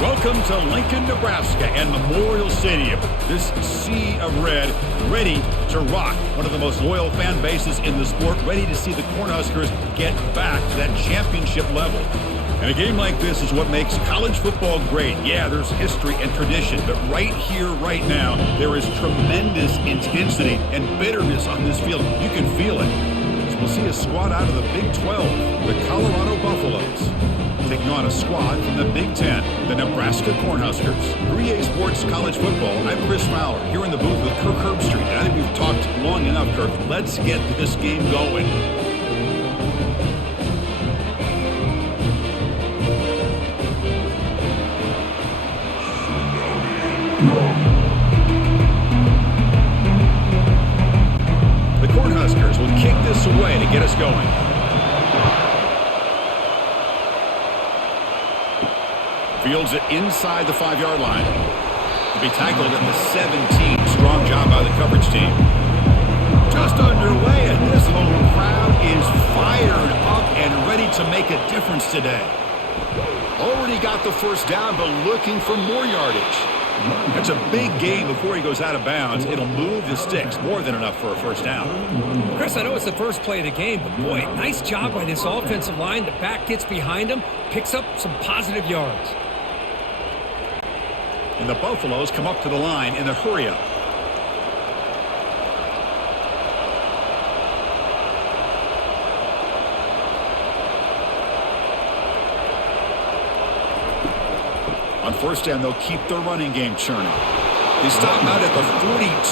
Welcome to Lincoln, Nebraska and Memorial Stadium. This sea of red ready to rock. One of the most loyal fan bases in the sport, ready to see the Cornhuskers get back to that championship level. And a game like this is what makes college football great. Yeah, there's history and tradition, but right here, right now, there is tremendous intensity and bitterness on this field. You can feel it. As we'll see a squad out of the Big 12, the Colorado Buffaloes, taking on a squad from the Big 10, the Nebraska Cornhuskers. 3A Sports College Football, I'm Chris Fowler, here in the booth with Kirk Herbstreit. And I think we've talked long enough, Kirk. Let's get this game going. The Cornhuskers will kick this away to get us going. Fields it inside the 5-yard line. To be tackled at the 17. Strong job by the coverage team. Just underway, and this home crowd is fired up and ready to make a difference today. Already got the first down, but looking for more yardage. That's a big gain before he goes out of bounds. It'll move the sticks. More than enough for a first down. Chris, I know it's the first play of the game, but boy, nice job by this offensive line. The back gets behind him, picks up some positive yards. And the Buffaloes come up to the line in the hurry-up. On first down, they'll keep their running game churning. They stop out at the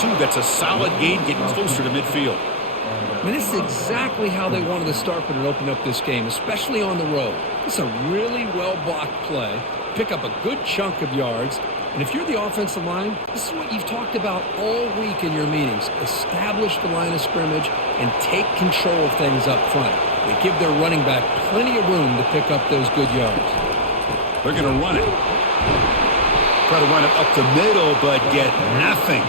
42. That's a solid gain, getting closer to midfield. I mean, this is exactly how they wanted to start when it opened up this game, especially on the road. It's a really well-blocked play. Pick up a good chunk of yards. And if you're the offensive line, this is what you've talked about all week in your meetings. Establish the line of scrimmage and take control of things up front. They give their running back plenty of room to pick up those good yards. They're going to run it. Try to run it up the middle, but get nothing.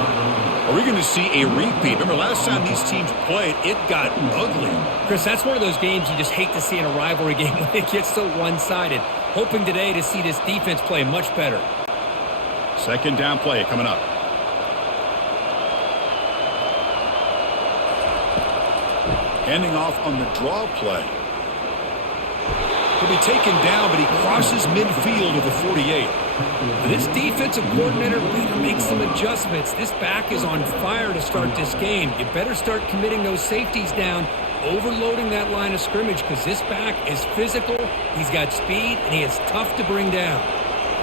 Are we going to see a repeat? Remember, last time these teams played, it got ugly. Chris, that's one of those games you just hate to see in a rivalry game when it gets so one-sided. Hoping today to see this defense play much better. Second down play coming up. Handing off on the draw play. He'll be taken down, but he crosses midfield with a 48. This defensive coordinator better make some adjustments. This back is on fire to start this game. You better start committing those safeties down, overloading that line of scrimmage, because this back is physical, he's got speed, and he is tough to bring down.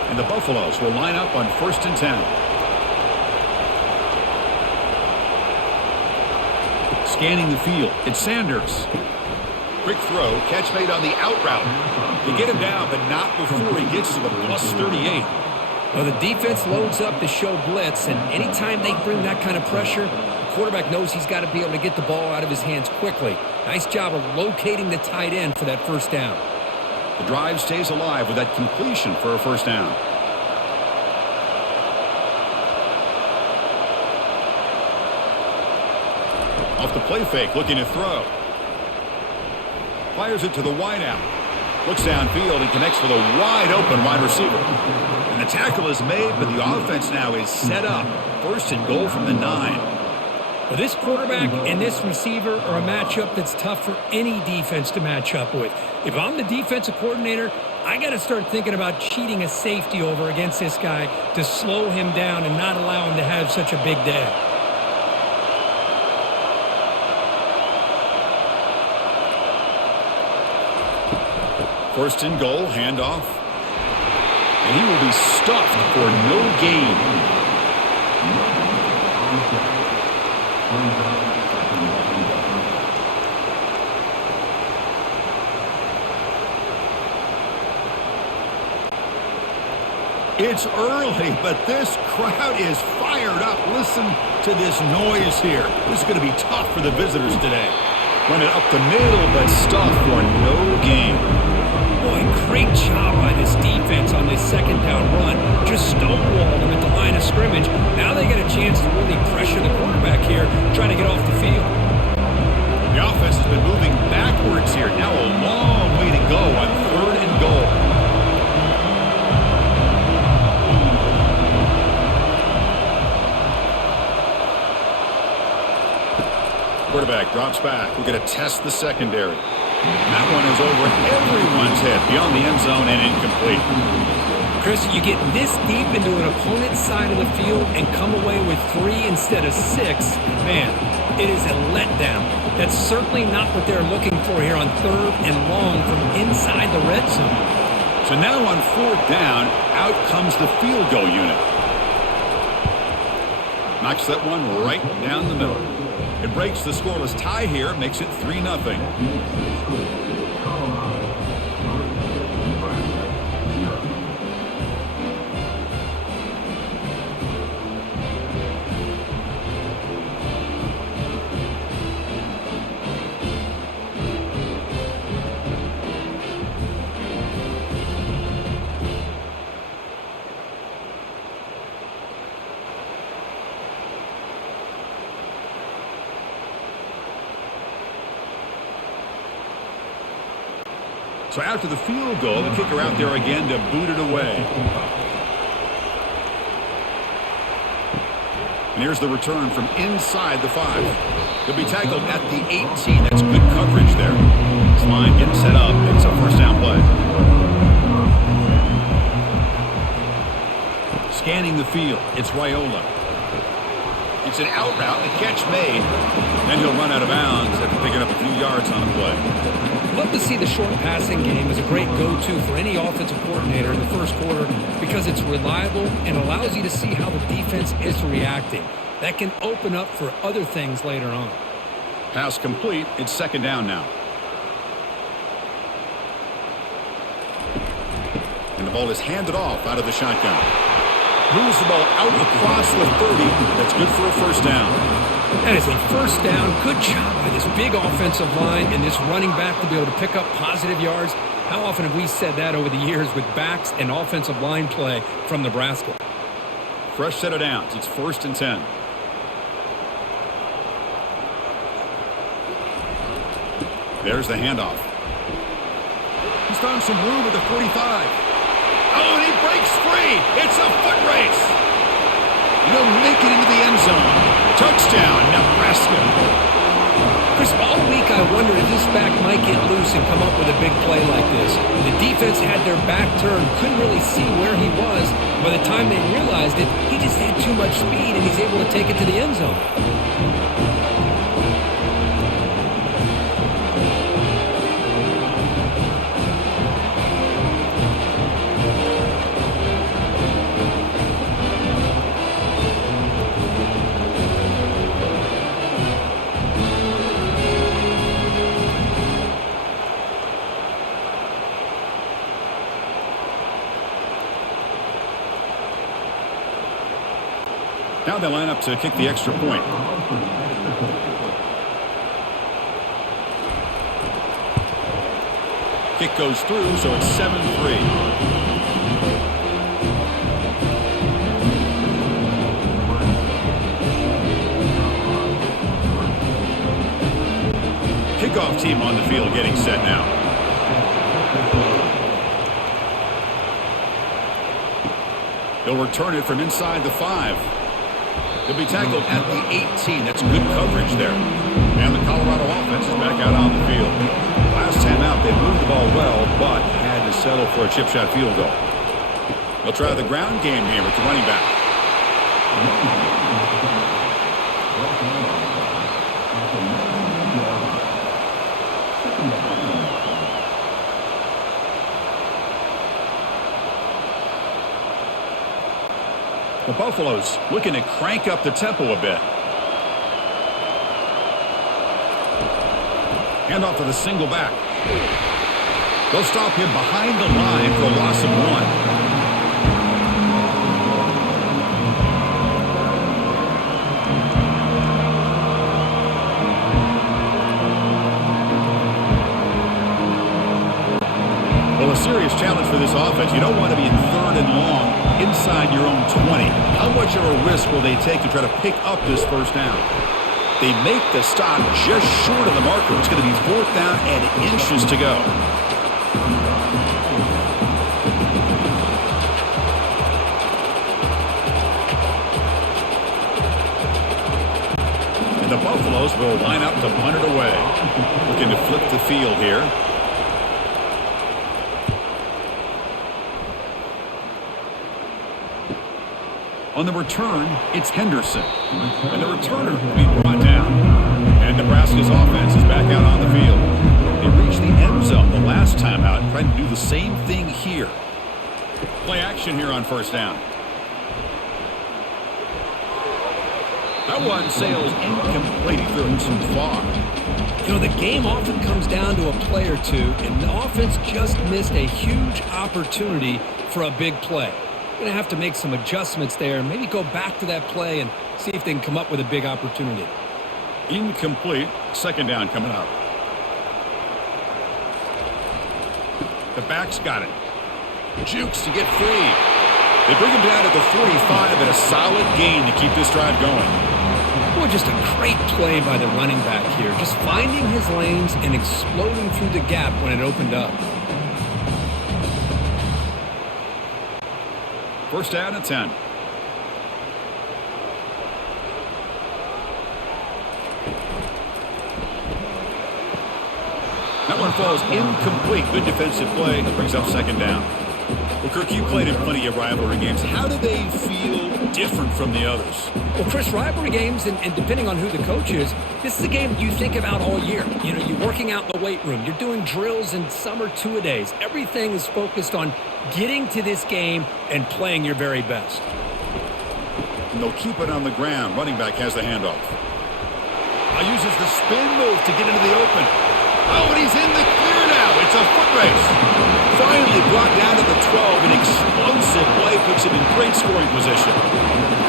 And the Buffaloes will line up on 1st and 10. Scanning the field, it's Sanders. Quick throw, catch made on the out route. They get him down, but not before he gets to the plus 38. Well, the defense loads up to show blitz, and anytime they bring that kind of pressure, the quarterback knows he's got to be able to get the ball out of his hands quickly. Nice job of locating the tight end for that first down. The drive stays alive with that completion for a first down. Off the play fake, looking to throw. Fires it to the wideout. Looks downfield and connects with a wide-open wide receiver. And the tackle is made, but the offense now is set up. 1st and goal from the 9. Well, this quarterback and this receiver are a matchup that's tough for any defense to match up with. If I'm the defensive coordinator, I got to start thinking about cheating a safety over against this guy to slow him down and not allow him to have such a big day. First and goal, handoff. And he will be stuffed for no gain. It's early, but this crowd is fired up. Listen to this noise here. This is going to be tough for the visitors today. Run it up the middle, but stuffed for no gain. Boy, great job by this defense on this second down run. Just stonewalled them at the line of scrimmage. Now they get a chance to really pressure the quarterback here, trying to get off the field. The offense has been moving backwards here. Now a long way to go on 3rd and goal. quarterback drops back. We're going to test the secondary. That one is over everyone's head beyond the end zone and incomplete. Chris, you get this deep into an opponent's side of the field and come away with 3 instead of 6. Man, it is a letdown. That's certainly not what they're looking for here on 3rd and long from inside the red zone. So now on 4th down, out comes the field goal unit. Knocks that one right down the middle. It breaks the scoreless tie here, makes it 3-0. So after the field goal, the kicker out there again to boot it away. And here's the return from inside the 5. He'll be tackled at the 18. That's good coverage there. This line getting set up. It's a first down play. Scanning the field. It's Raiola. It's an out route. The catch made. Then he'll run out of bounds after picking up a few yards on the play. Love to see the short passing game as a great go-to for any offensive coordinator in the first quarter because it's reliable and allows you to see how the defense is reacting. That can open up for other things later on. Pass complete. It's 2nd down now. And the ball is handed off out of the shotgun. Moves the ball out across the 30. That's good for a first down. That is a first down. Good job by this big offensive line and this running back to be able to pick up positive yards. How often have we said that over the years with backs and offensive line play from Nebraska? Fresh set of downs. It's 1st and 10. There's the handoff. He's found some room at the 45. Oh, and he breaks free. It's a foot race. He'll make it into the end zone. Touchdown, Nebraska. Chris, all week I wondered if this back might get loose and come up with a big play like this. The defense had their back turned, couldn't really see where he was. By the time they realized it, he just had too much speed, and he's able to take it to the end zone. Now they line up to kick the extra point. Kick goes through, so it's 7-3. Kickoff team on the field getting set now. He'll return it from inside the 5. He'll be tackled at the 18. That's good coverage there. And the Colorado offense is back out on the field. Last time out, they moved the ball well, but had to settle for a chip shot field goal. They'll try the ground game here with the running back. The Buffaloes looking to crank up the tempo a bit. Hand off to the single back. They'll stop him behind the line for a loss of 1. Well, a serious challenge for this offense. You don't want to be in 3rd and long inside your own 20. How much of a risk will they take to try to pick up this first down? They make the stop just short of the marker. It's going to be 4th down and inches to go. And the Buffalo Royals will line up to punt it away. Looking to flip the field here. On the return, it's Henderson. And the returner will be brought down. And Nebraska's offense is back out on the field. They reached the end zone the last time out, trying to do the same thing here. Play action here on first down. That one sails incomplete. He threw it too far. You know, the game often comes down to a play or two, and the offense just missed a huge opportunity for a big play. Going to have to make some adjustments there and maybe go back to that play and see if they can come up with a big opportunity. Incomplete. Second down coming up. The back's got it. Jukes to get free. They bring him down at the 45 and a solid gain to keep this drive going. Boy, just a great play by the running back here. Just finding his lanes and exploding through the gap when it opened up. First down at 10. That one falls incomplete. Good defensive play. Brings up second down. Well, Kirk, you played in plenty of rivalry games. How do they feel different from the others? Well, Chris, rivalry games, and depending on who the coach is, this is a game you think about all year. You know, you're working out in the weight room. You're doing drills and some are two-a-days. Everything is focused on getting to this game and playing your very best. And they'll keep it on the ground. Running back has the handoff. Now uses the spin move to get into the open. Oh, and he's in the clear now. It's a foot race. Finally brought down to the 12. An explosive play puts him in great scoring position.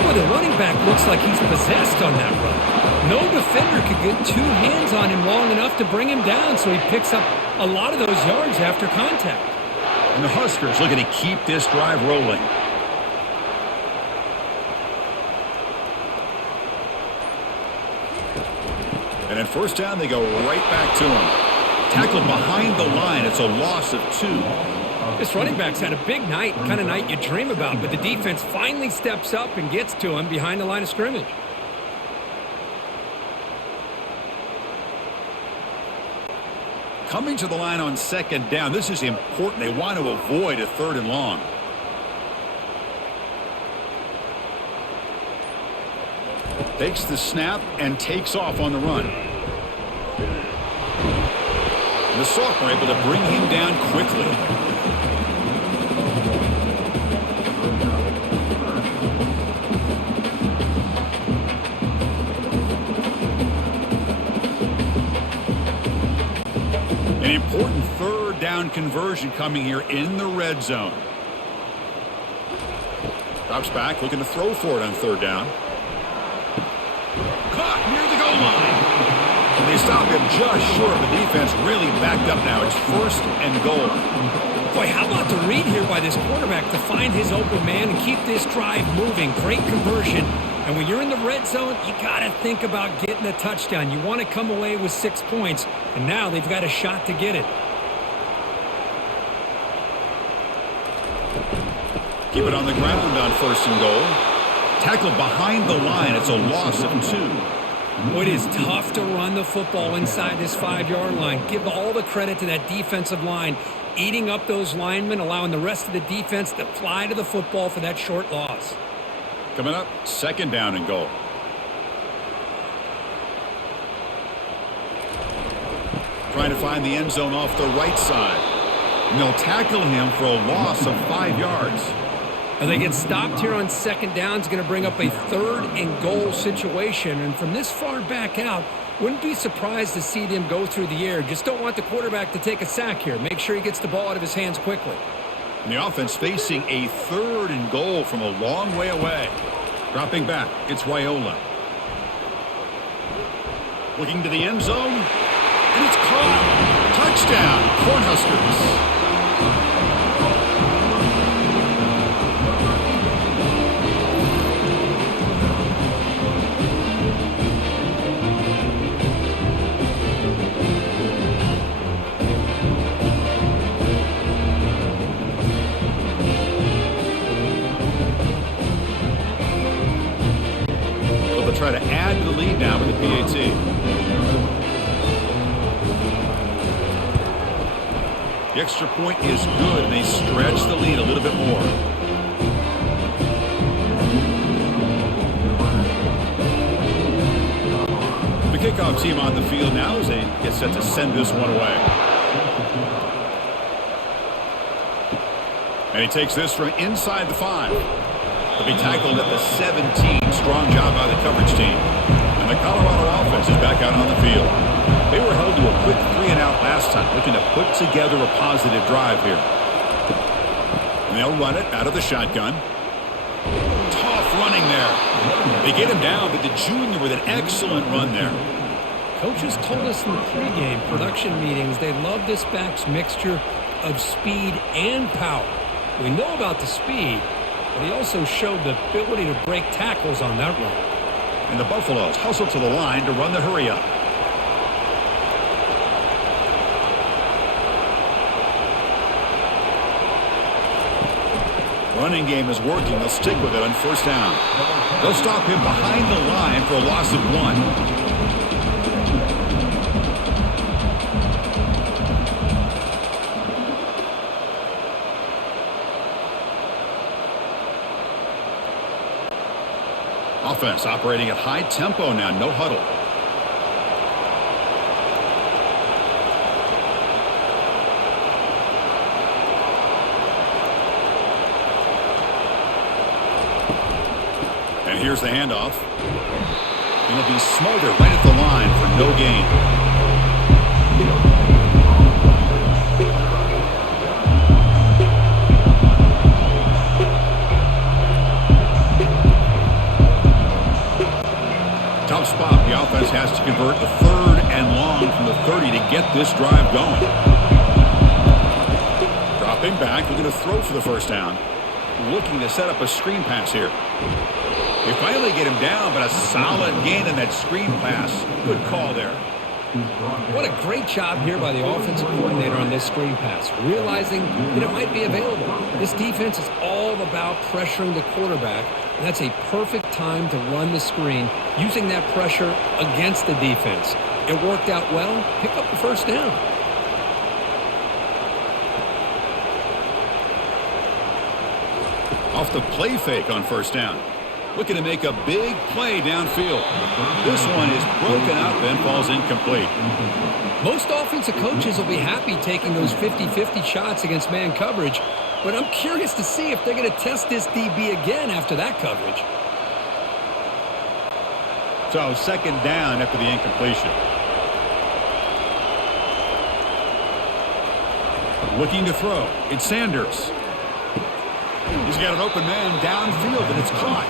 Boy, the running back looks like he's possessed on that run. No defender could get two hands on him long enough to bring him down, so he picks up a lot of those yards after contact. And the Huskers looking to keep this drive rolling. And at first down, they go right back to him. Tackled behind the line. It's a loss of 2. This running back's had a big night, kind of night you dream about, but the defense finally steps up and gets to him behind the line of scrimmage. Coming to the line on second down. This is important. They want to avoid a 3rd and long. Takes the snap and takes off on the run. And the sophomore able to bring him down quickly. An important 3rd down conversion coming here in the red zone. Drops back, looking to throw for it on 3rd down. Caught near the goal line. And they stop him just short. The defense really backed up now. It's 1st and goal. Boy, how about the read here by this quarterback to find his open man and keep this drive moving. Great conversion. And when you're in the red zone, you got to think about getting a touchdown. You want to come away with 6 points, and now they've got a shot to get it. Keep it on the ground on 1st and goal. Tackled behind the line. It's a loss of 2. Well, it is tough to run the football inside this 5-yard line. Give all the credit to that defensive line, eating up those linemen, allowing the rest of the defense to fly to the football for that short loss. Coming up, 2nd down and goal. Trying to find the end zone off the right side. And they'll tackle him for a loss of 5 yards. And they get stopped here on 2nd down. It's going to bring up a 3rd and goal situation. And from this far back out, wouldn't be surprised to see them go through the air. Just don't want the quarterback to take a sack here. Make sure he gets the ball out of his hands quickly. And the offense facing a 3rd and goal from a long way away. Dropping back, it's Raiola. Looking to the end zone, and it's caught. Touchdown, Cornhuskers. they'll try to add to the lead now with the PAT. The extra point is good, and they stretch the lead a little bit more. The kickoff team on the field now as they get set to send this one away. And he takes this from inside the 5. He'll be tackled at the 17. Strong job by the coverage team. And the Colorado offense is back out on the field. They were held to a quick 3-and-out last time, looking to put together a positive drive here. And they'll run it out of the shotgun. Tough running there. They get him down, but the junior with an excellent run there. Coaches told us in the pregame production meetings they love this back's mixture of speed and power. We know about the speed, but he also showed the ability to break tackles on that run. And the Buffaloes hustle to the line to run the hurry-up. Running game is working. They'll stick with it on first down. They'll stop him behind the line for a loss of 1. Offense operating at high tempo now, no huddle. And here's the handoff. It'll be smothered right at the line for no gain. Tough spot. The offense has to convert a 3rd and long from the 30 to get this drive going. Dropping back, looking to throw for the first down. Looking to set up a screen pass here. They finally get him down, but a solid gain in that screen pass. Good call there. What a great job here by the offensive coordinator on this screen pass, realizing that it might be available. This defense is all about pressuring the quarterback, and that's a perfect time to run the screen, using that pressure against the defense. It worked out well. Pick up the first down. Off the play fake on first down. Looking to make a big play downfield. This one is broken up and falls incomplete. Most offensive coaches will be happy taking those 50-50 shots against man coverage, but I'm curious to see if they're going to test this DB again after that coverage. So second down after the incompletion. Looking to throw. It's Sanders. He's got an open man downfield, and it's caught.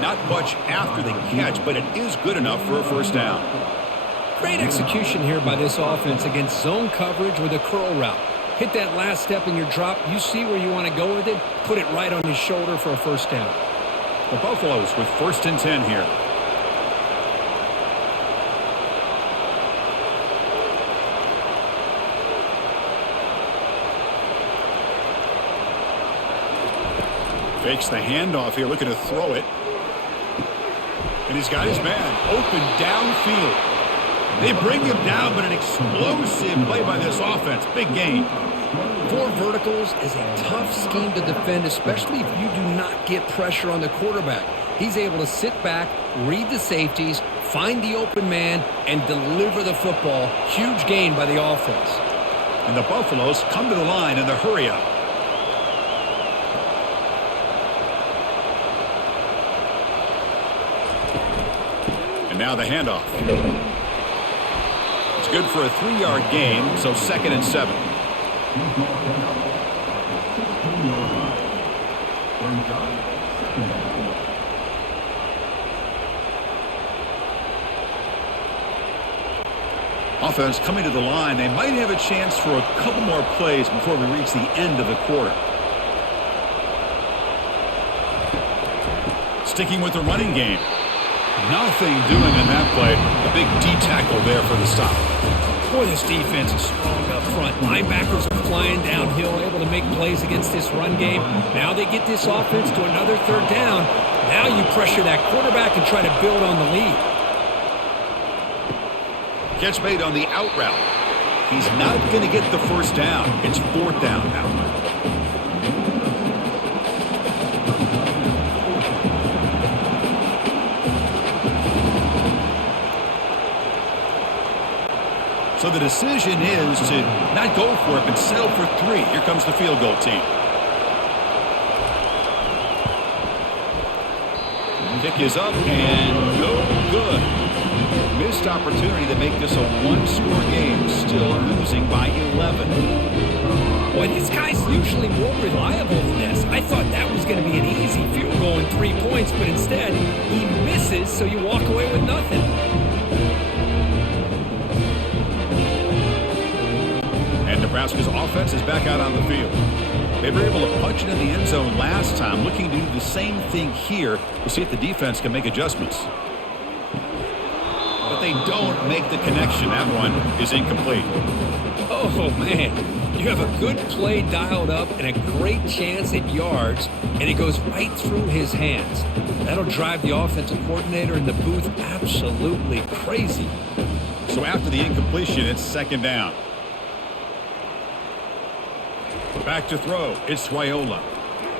Not much after the catch, but it is good enough for a first down. Great execution here by this offense against zone coverage with a curl route. Hit that last step in your drop. You see where you want to go with it. Put it right on his shoulder for a first down. The Buffaloes with 1st and 10 here. Fakes the handoff here, looking to throw it. And he's got his man open downfield. They bring him down, but an explosive play by this offense. Big gain. 4 verticals is a tough scheme to defend, especially if you do not get pressure on the quarterback. He's able to sit back, read the safeties, find the open man, and deliver the football. Huge gain by the offense. And the Buffaloes come to the line in the hurry-up. And now the handoff. It's good for a 3-yard gain, so 2nd and 7. Offense coming to the line. They might have a chance for a couple more plays before we reach the end of the quarter. Sticking with the running game. Nothing doing in that play. A big D tackle there for the stop. Boy, this defense is strong up front. Linebackers are flying downhill, able to make plays against this run game. Now they get this offense to another third down. Now you pressure that quarterback and try to build on the lead. Catch made on the out route. He's not going to get the first down. It's fourth down now. So the decision is to not go for it, but settle for 3. Here comes the field goal team. Kick is up and no good. Missed opportunity to make this a one-score game, still losing by 11. Boy, these guys usually more reliable than this. I thought that was going to be an easy field goal in 3 points, but instead he misses, so you walk away with nothing. And Nebraska's offense is back out on the field. They were able to punch it in the end zone last time, looking to do the same thing here to see if the defense can make adjustments. But they don't make the connection. That one is incomplete. Oh, man. You have a good play dialed up and a great chance at yards, and it goes right through his hands. That'll drive the offensive coordinator in the booth absolutely crazy. So after the incompletion, it's second down. Back to throw. It's Swiola.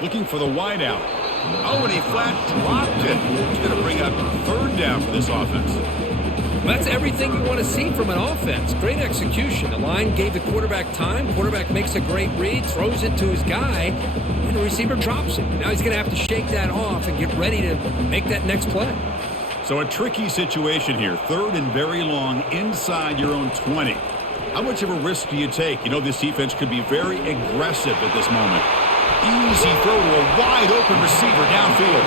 Looking for the wideout. Oh, and he flat dropped it. He's going to bring up third down for this offense. That's everything you want to see from an offense. Great execution. The line gave the quarterback time. Quarterback makes a great read, throws it to his guy, and the receiver drops it. Now he's going to have to shake that off and get ready to make that next play. So a tricky situation here. Third and very long inside your own 20. How much of a risk do you take? You know this defense could be very aggressive at this moment. Easy throw to a wide-open receiver downfield.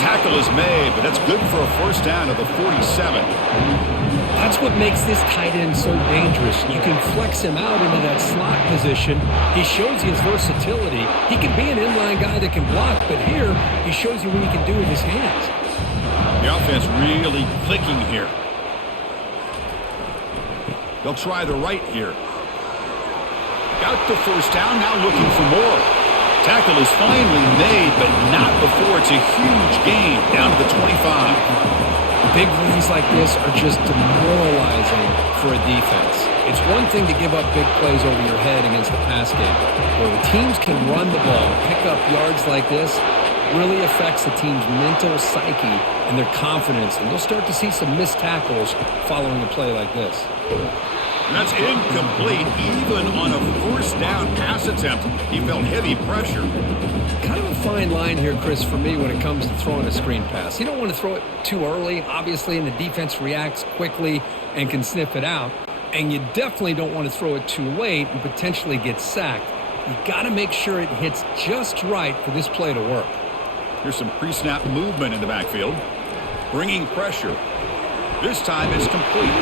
Tackle is made, but that's good for a first down at the 47. That's what makes this tight end so dangerous. You can flex him out into that slot position. He shows his versatility. He can be an inline guy that can block, but here he shows you what he can do with his hands. The offense really clicking here. They'll try the right here. Got the first down, now looking for more. Tackle is finally made, but not before it's a huge gain down to the 25. Big runs like this are just demoralizing for a defense. It's one thing to give up big plays over your head against the pass game. But when teams can run the ball, pick up yards like this, really affects the team's mental psyche and their confidence. And you'll start to see some missed tackles following a play like this. And that's incomplete. Even on a first down pass attempt, he felt heavy pressure. Kind of a fine line here, Chris, for me when it comes to throwing a screen pass. You don't want to throw it too early, obviously, and the defense reacts quickly and can sniff it out. And you definitely don't want to throw it too late and potentially get sacked. You got to make sure it hits just right for this play to work. Here's some pre-snap movement in the backfield. Bringing pressure. This time it's complete.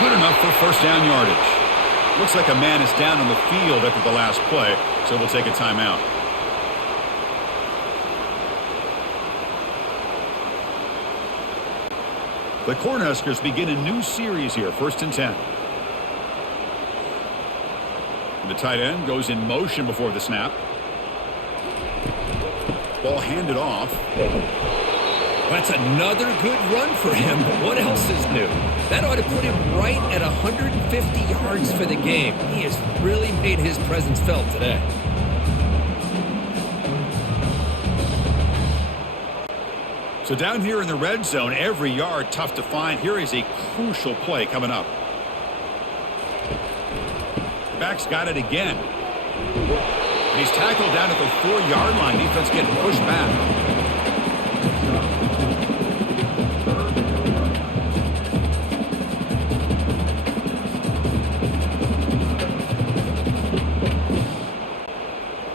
Good enough for first down yardage. Looks like a man is down on the field after the last play, so we'll take a timeout. The Cornhuskers begin a new series here, 1st and 10. The tight end goes in motion before the snap. Ball handed off. That's another good run for him, but what else is new? That ought to put him right at 150 yards for the game. He has really made his presence felt today. So down here in the red zone, every yard tough to find. Here is a crucial play coming up. The back's got it again. And he's tackled down at the 4-yard line. Defense getting pushed back.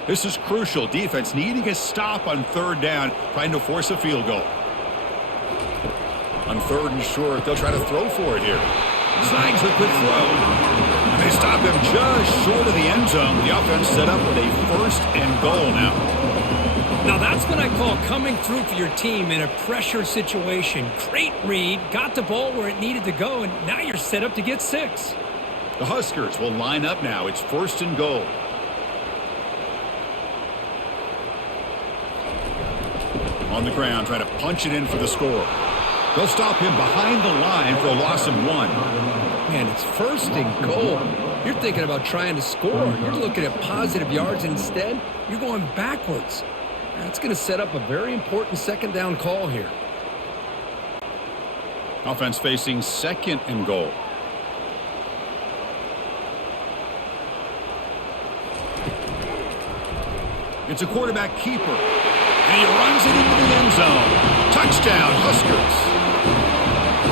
This is crucial. Defense needing a stop on 3rd down, trying to force a field goal. On 3rd and short, they'll try to throw for it here. Zags a good throw. And they stop him just short of the end zone. The offense set up with a 1st and goal now. Now that's what I call coming through for your team in a pressure situation. Great read, got the ball where it needed to go, and now you're set up to get 6. The Huskers will line up now. It's 1st and goal. On the ground, trying to punch it in for the score. They'll stop him behind the line for a loss of 1. Man, it's 1st and goal. You're thinking about trying to score. You're looking at positive yards. Instead, you're going backwards. That's going to set up a very important 2nd down call here. Offense facing 2nd and goal. It's a quarterback keeper. And he runs it into the end zone. Touchdown, Huskers.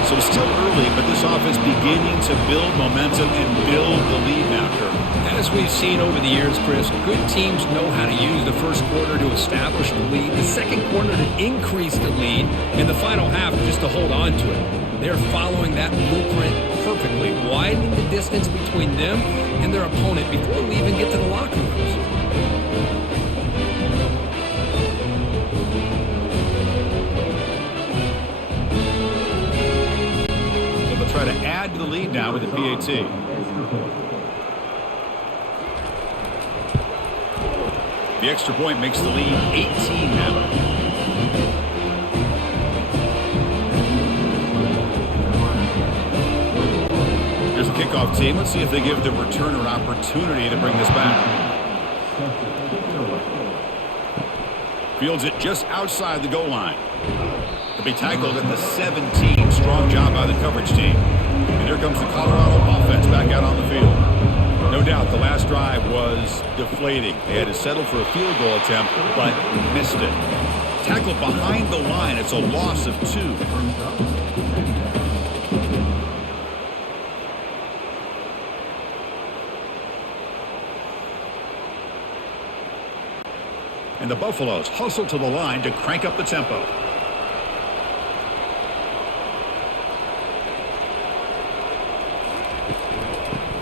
So it's still early, but this offense beginning to build momentum and build the lead now, Kirk. As we've seen over the years, Chris, good teams know how to use the first quarter to establish the lead, the second quarter to increase the lead, and the final half just to hold on to it. They're following that blueprint perfectly, widening the distance between them and their opponent before we even get to the locker rooms. Try to add to the lead now with the PAT. The extra point makes the lead 18 now. Here's the kickoff team. Let's see if they give the returner an opportunity to bring this back. Fields it just outside the goal line. To be tackled at the 17. Strong job by the coverage team. And here comes the Colorado offense back out on the field. No doubt the last drive was deflating. They had to settle for a field goal attempt, but missed it. Tackled behind the line. It's a loss of 2. And the Buffaloes hustle to the line to crank up the tempo.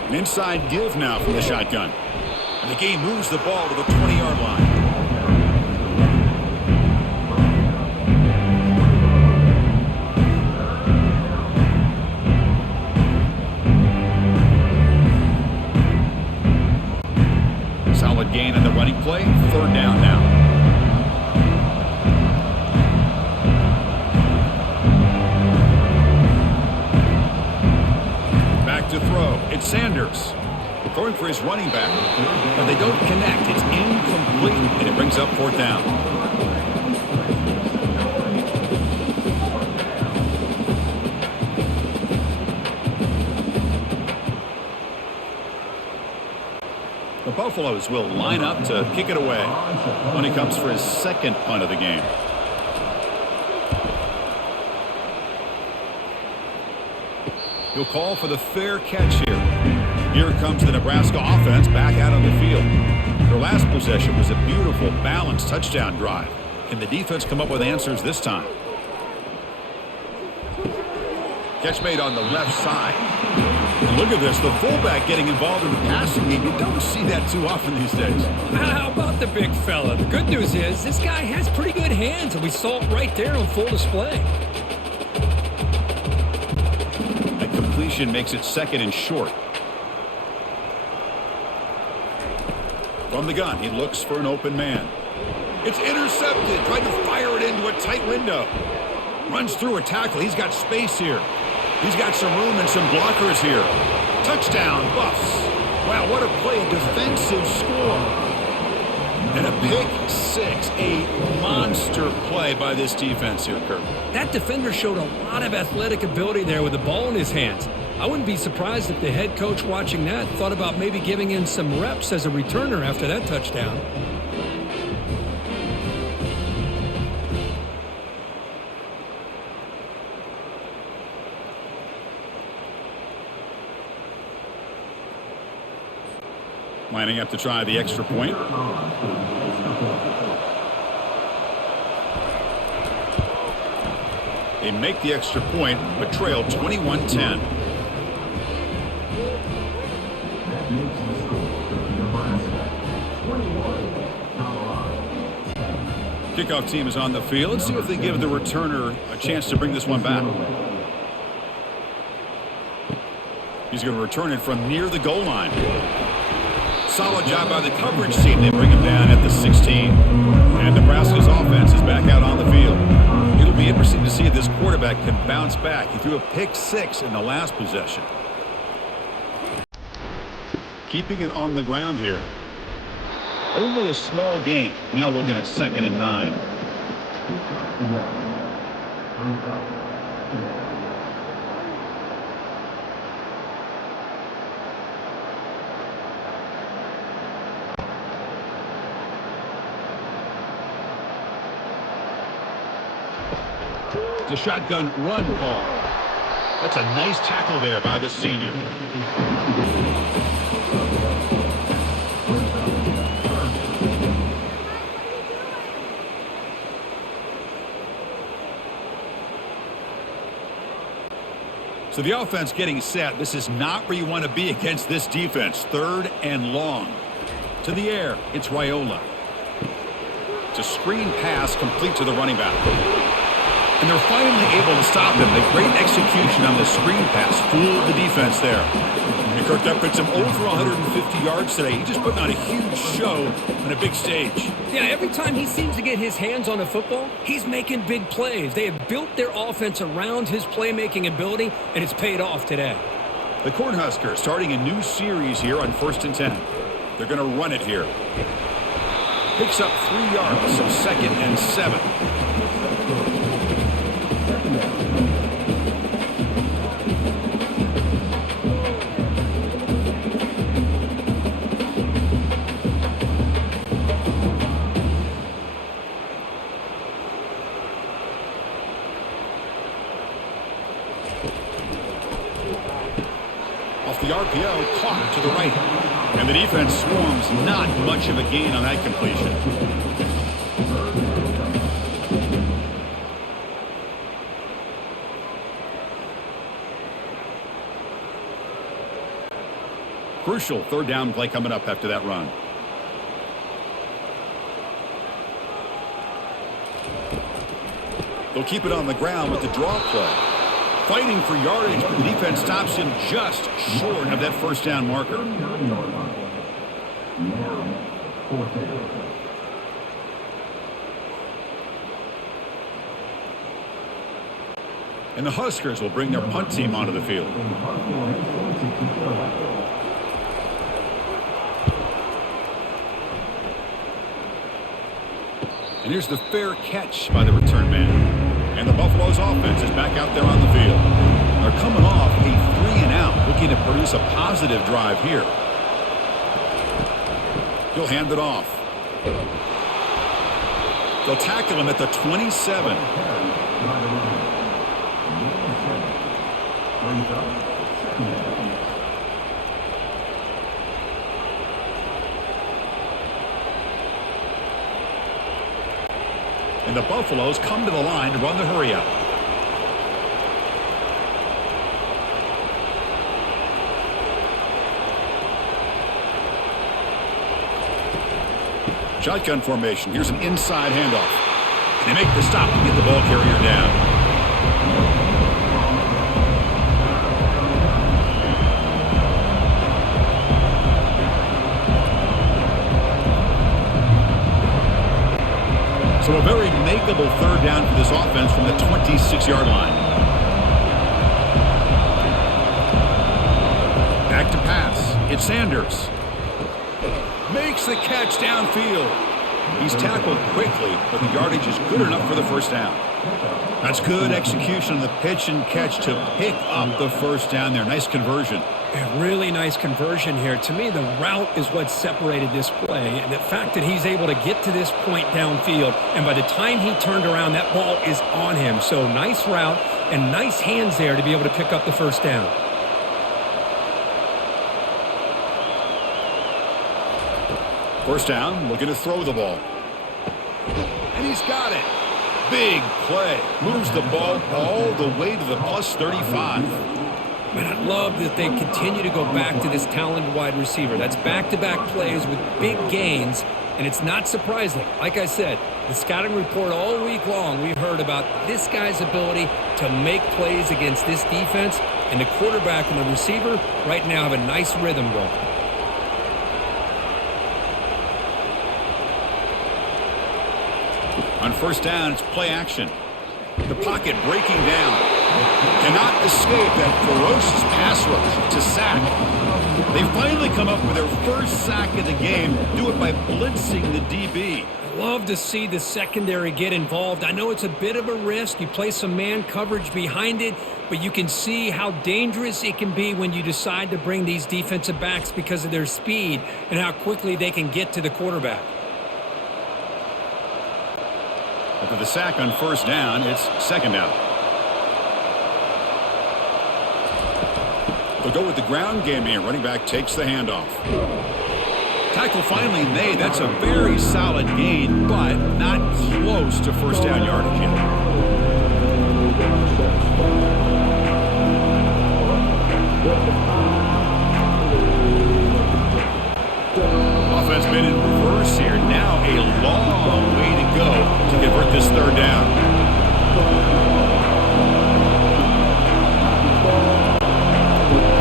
An inside give now from the shotgun. And the game moves the ball to the 20-yard line. Solid gain on the running play. 3rd down now. To throw. It's Sanders throwing for his running back, but they don't connect. It's incomplete, and it brings up 4th down. The Buffaloes will line up to kick it away when he comes for his 2nd punt of the game. He'll call for the fair catch here. Here comes the Nebraska offense back out on the field. Their last possession was a beautiful, balanced touchdown drive. Can the defense come up with answers this time? Catch made on the left side. And look at this, the fullback getting involved in the passing game. You don't see that too often these days. How about the big fella? The good news is this guy has pretty good hands, and we saw it right there on full display. Completion makes it 2nd and short. From the gun, he looks for an open man. It's intercepted, trying to fire it into a tight window. Runs through a tackle. He's got space here. He's got some room and some blockers here. Touchdown, Buffs. Wow, what a play, a defensive score. And a pick 6, a monster play by this defense here, Kirk. That defender showed a lot of athletic ability there with the ball in his hands. I wouldn't be surprised if the head coach watching that thought about maybe giving him some reps as a returner after that touchdown. Lining up to try the extra point. They make the extra point, but trail 21-10. Kickoff team is on the field. Let's see if they give the returner a chance to bring this one back. He's going to return it from near the goal line. Solid job by the coverage team. They bring him down at the 16. And Nebraska's offense is back out on the field. It'll be interesting to see if this quarterback can bounce back. He threw a pick-6 in the last possession. Keeping it on the ground here. Only a small gain. Now looking at 2nd and 9. It's a shotgun run ball. That's a nice tackle there by the senior. So the offense getting set. This is not where you want to be against this defense. 3rd and long. To the air, it's Raiola. It's a screen pass complete to the running back. And they're finally able to stop him. The great execution on the screen pass fooled the defense there. And Kirk, that puts him over 150 yards today. He's just putting on a huge show on a big stage. Yeah, every time he seems to get his hands on the football, he's making big plays. They have built their offense around his playmaking ability, and it's paid off today. The Cornhuskers starting a new series here on 1st and 10. They're going to run it here. Picks up 3 yards, so 2nd and 7. Off the RPO, caught to the right. And the defense swarms, not much of a gain on that completion. Crucial 3rd down play coming up after that run. They'll keep it on the ground with the draw play. Fighting for yardage, but the defense stops him just short of that 1st down marker. And the Huskers will bring their punt team onto the field. And here's the fair catch by the return man. And the Buffalo's offense is back out there on the field. They're coming off a 3-and-out, looking to produce a positive drive here. He'll hand it off. They'll tackle him at the 27. And the Buffaloes come to the line to run the hurry-up. Shotgun formation. Here's an inside handoff. And they make the stop to get the ball carrier down. So a very makeable 3rd down for this offense from the 26-yard line. Back to pass. It's Sanders. Makes the catch downfield. He's tackled quickly, but the yardage is good enough for the 1st down. That's good execution on the pitch and catch to pick up the 1st down there. Nice conversion. A really nice conversion here. To me, the route is what separated this play. And the fact that he's able to get to this point downfield, and by the time he turned around, that ball is on him. So nice route and nice hands there to be able to pick up the 1st down. First down, looking to throw the ball. And he's got it. Big play. Moves the ball all the way to the plus 35. Man, I love that they continue to go back to this talented wide receiver. That's back-to-back plays with big gains. And it's not surprising. Like I said, the scouting report all week long, we heard about this guy's ability to make plays against this defense, and the quarterback and the receiver right now have a nice rhythm going. On first down, it's play action. The pocket breaking down. Cannot escape that ferocious pass rush to sack. They finally come up with their first sack of the game. Do it by blitzing the DB. Love to see the secondary get involved. I know it's a bit of a risk. You play some man coverage behind it, but you can see how dangerous it can be when you decide to bring these defensive backs because of their speed and how quickly they can get to the quarterback. After the sack on first down, it's second down. They'll go with the ground game here. Running back takes the handoff. Tackle finally made. That's a very solid gain, but not close to first down yardage yet. Offense been in reverse here. Now a long way to go to convert this third down.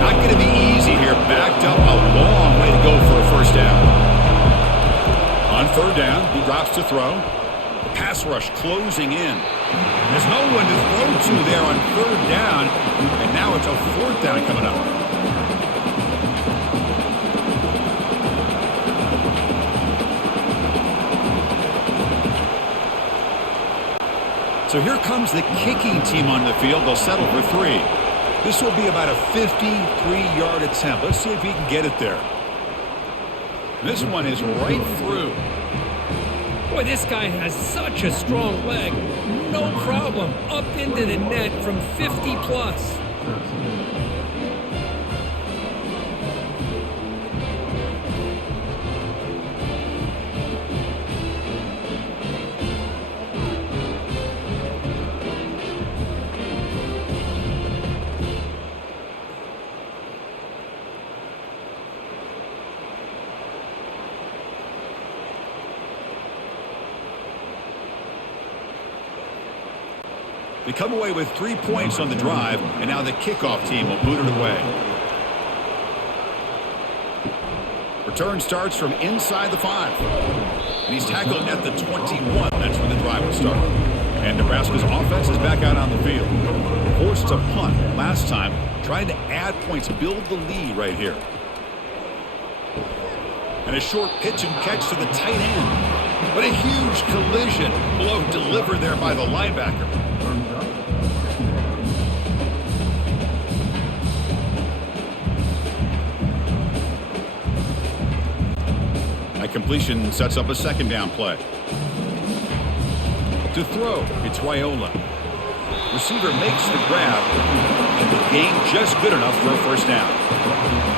Not going to be easy here. Backed up a long way to go for a first down. On third down, he drops to throw. The pass rush closing in. There's no one to throw to there on third down. And now it's a fourth down coming up. So here comes the kicking team on the field. They'll settle for 3. This will be about a 53-yard attempt. Let's see if he can get it there. This one is right through. Boy, this guy has such a strong leg. No problem. Up into the net from 50 plus. They come away with 3 points on the drive, and now the kickoff team will boot it away. Return starts from inside the 5. And he's tackled at the 21. That's when the drive will start. And Nebraska's offense is back out on the field. Forced to punt last time, trying to add points, build the lead right here. And a short pitch and catch to the tight end. But a huge collision blow delivered there by the linebacker. That completion sets up a second down play. To throw, it's Raiola. Receiver makes the grab, and the gain just good enough for a first down.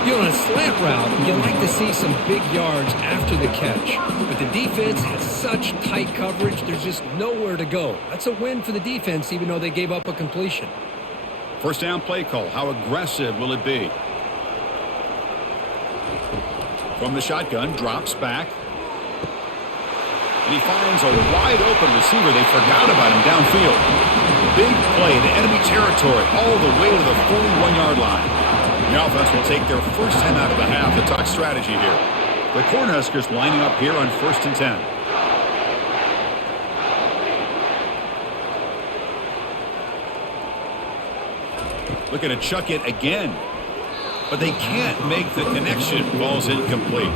You know, on a slant route, you like to see some big yards after the catch. But the defense has such tight coverage, there's just nowhere to go. That's a win for the defense, even though they gave up a completion. First down play call. How aggressive will it be? From the shotgun, drops back. And he finds a wide-open receiver. They forgot about him downfield. Big play to enemy territory all the way to the 41-yard line. The offense will take their first 10 out of the half. The talk strategy here. The Cornhuskers lining up here on 1st and 10. Looking to chuck it again. But they can't make the connection. Ball's incomplete.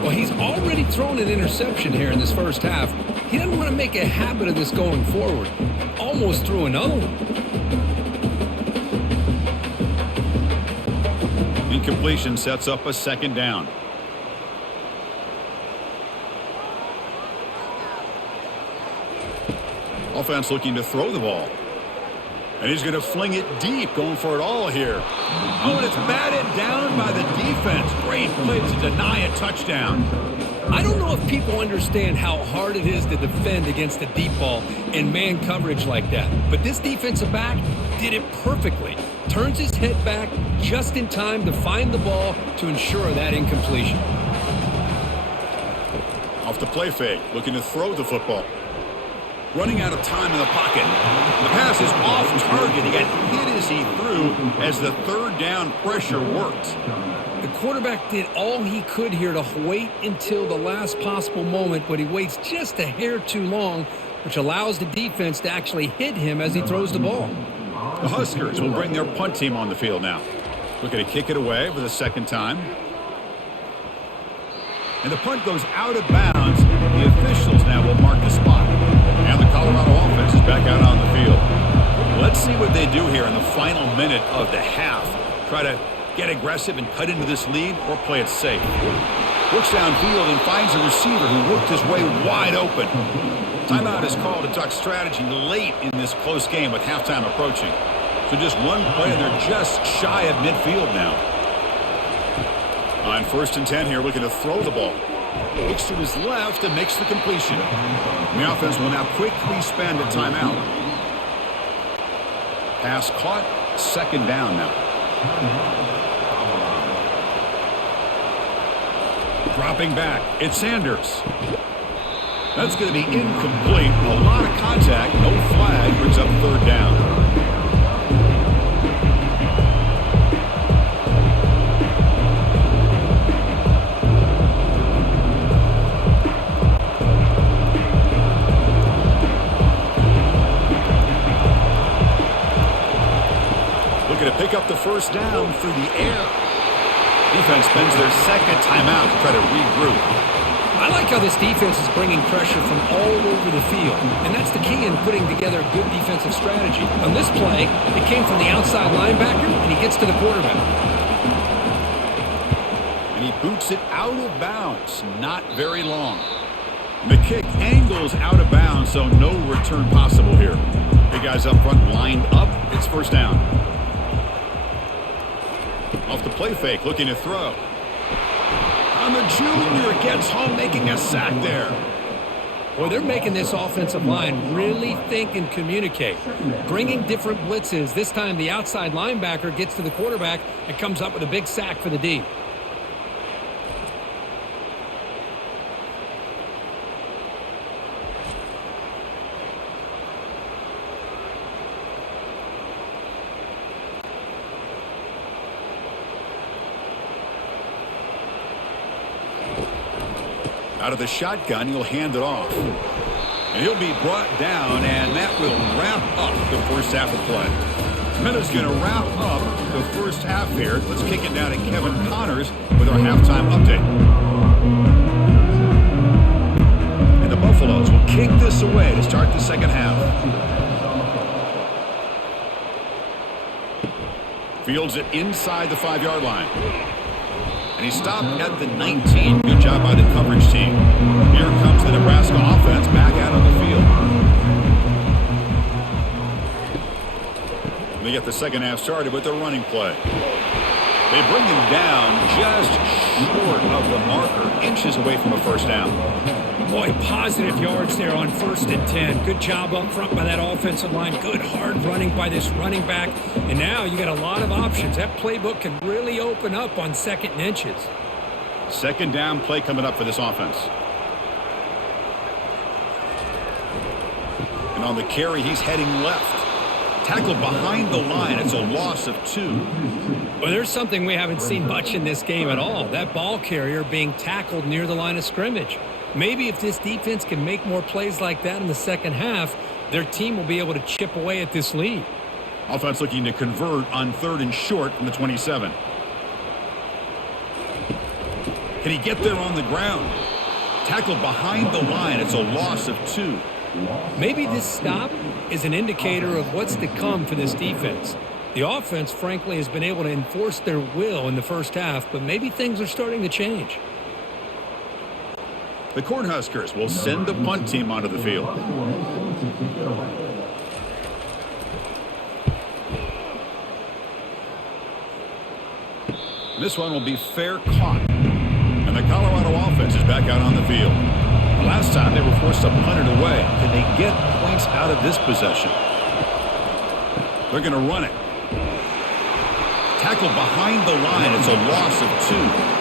Well, he's already thrown an interception here in this first half. He doesn't want to make a habit of this going forward. Almost threw another one. Incompletion sets up a second down. Offense looking to throw the ball. And he's going to fling it deep, going for it all here. Oh, and it's batted down by the defense. Great play to deny a touchdown. I don't know if people understand how hard it is to defend against a deep ball in man coverage like that. But this defensive back did it perfectly. Turns his head back just in time to find the ball to ensure that incompletion. Off the play fake, looking to throw the football. Running out of time in the pocket. The pass is off target. He got hit as he threw as the third down pressure worked. The quarterback did all he could here to wait until the last possible moment, but he waits just a hair too long, which allows the defense to actually hit him as he throws the ball. The Huskers will bring their punt team on the field now. Looking to kick it away for the second time. And the punt goes out of bounds. The officials now will mark the spot. And the Colorado offense is back out on the field. Let's see what they do here in the final minute of the half. Try to get aggressive and cut into this lead or play it safe. Looks downfield and finds a receiver who worked his way wide open. Timeout is called to talk strategy late in this close game with halftime approaching. So just one play and they're just shy of midfield now. On 1st and 10 here, looking to throw the ball. Looks to his left and makes the completion. The offense will now quickly spend a timeout. Pass caught, second down now. Dropping back, it's Sanders. That's going to be incomplete. A lot of contact, no flag, brings up third down. To pick up the first down through the air. Defense spends their second timeout to try to regroup. I like how this defense is bringing pressure from all over the field, and that's the key in putting together a good defensive strategy. On this play, it came from the outside linebacker, and he gets to the quarterback. And he boots it out of bounds, not very long. And the kick angles out of bounds, so no return possible here. Big guys up front lined up. It's first down. Off the play fake, looking to throw. And the junior gets home, making a sack there. Boy, they're making this offensive line really think and communicate. Bringing different blitzes. This time the outside linebacker gets to the quarterback and comes up with a big sack for the D. Out of the shotgun, he'll hand it off. And he'll be brought down, and that will wrap up the first half of play. Minute's going to wrap up the first half here. Let's kick it down to Kevin Connors with our halftime update. And the Buffaloes will kick this away to start the second half. Fields it inside the 5-yard line. And he stopped at the 19. Good job by the coverage team. Here comes the Nebraska offense back out on the field. And they get the second half started with the running play. They bring him down just short of the marker, inches away from a first down. Boy, positive yards there on 1st and 10. Good job up front by that offensive line. Good hard running by this running back. And now you got a lot of options. That playbook can really open up on 2nd and inches. Second down play coming up for this offense. And on the carry, he's heading left. Tackled behind the line. It's a loss of 2. Well, there's something we haven't seen much in this game at all. That ball carrier being tackled near the line of scrimmage. Maybe if this defense can make more plays like that in the second half, their team will be able to chip away at this lead. Offense looking to convert on 3rd and short from the 27. Can he get there on the ground? Tackled behind the line. It's a loss of 2. Maybe this stop is an indicator of what's to come for this defense. The offense, frankly, has been able to enforce their will in the first half, but maybe things are starting to change. The Cornhuskers will send the punt team onto the field. This one will be fair caught. And the Colorado offense is back out on the field. Last time they were forced to punt it away. Can they get points out of this possession? They're going to run it. Tackled behind the line. It's a loss of 2.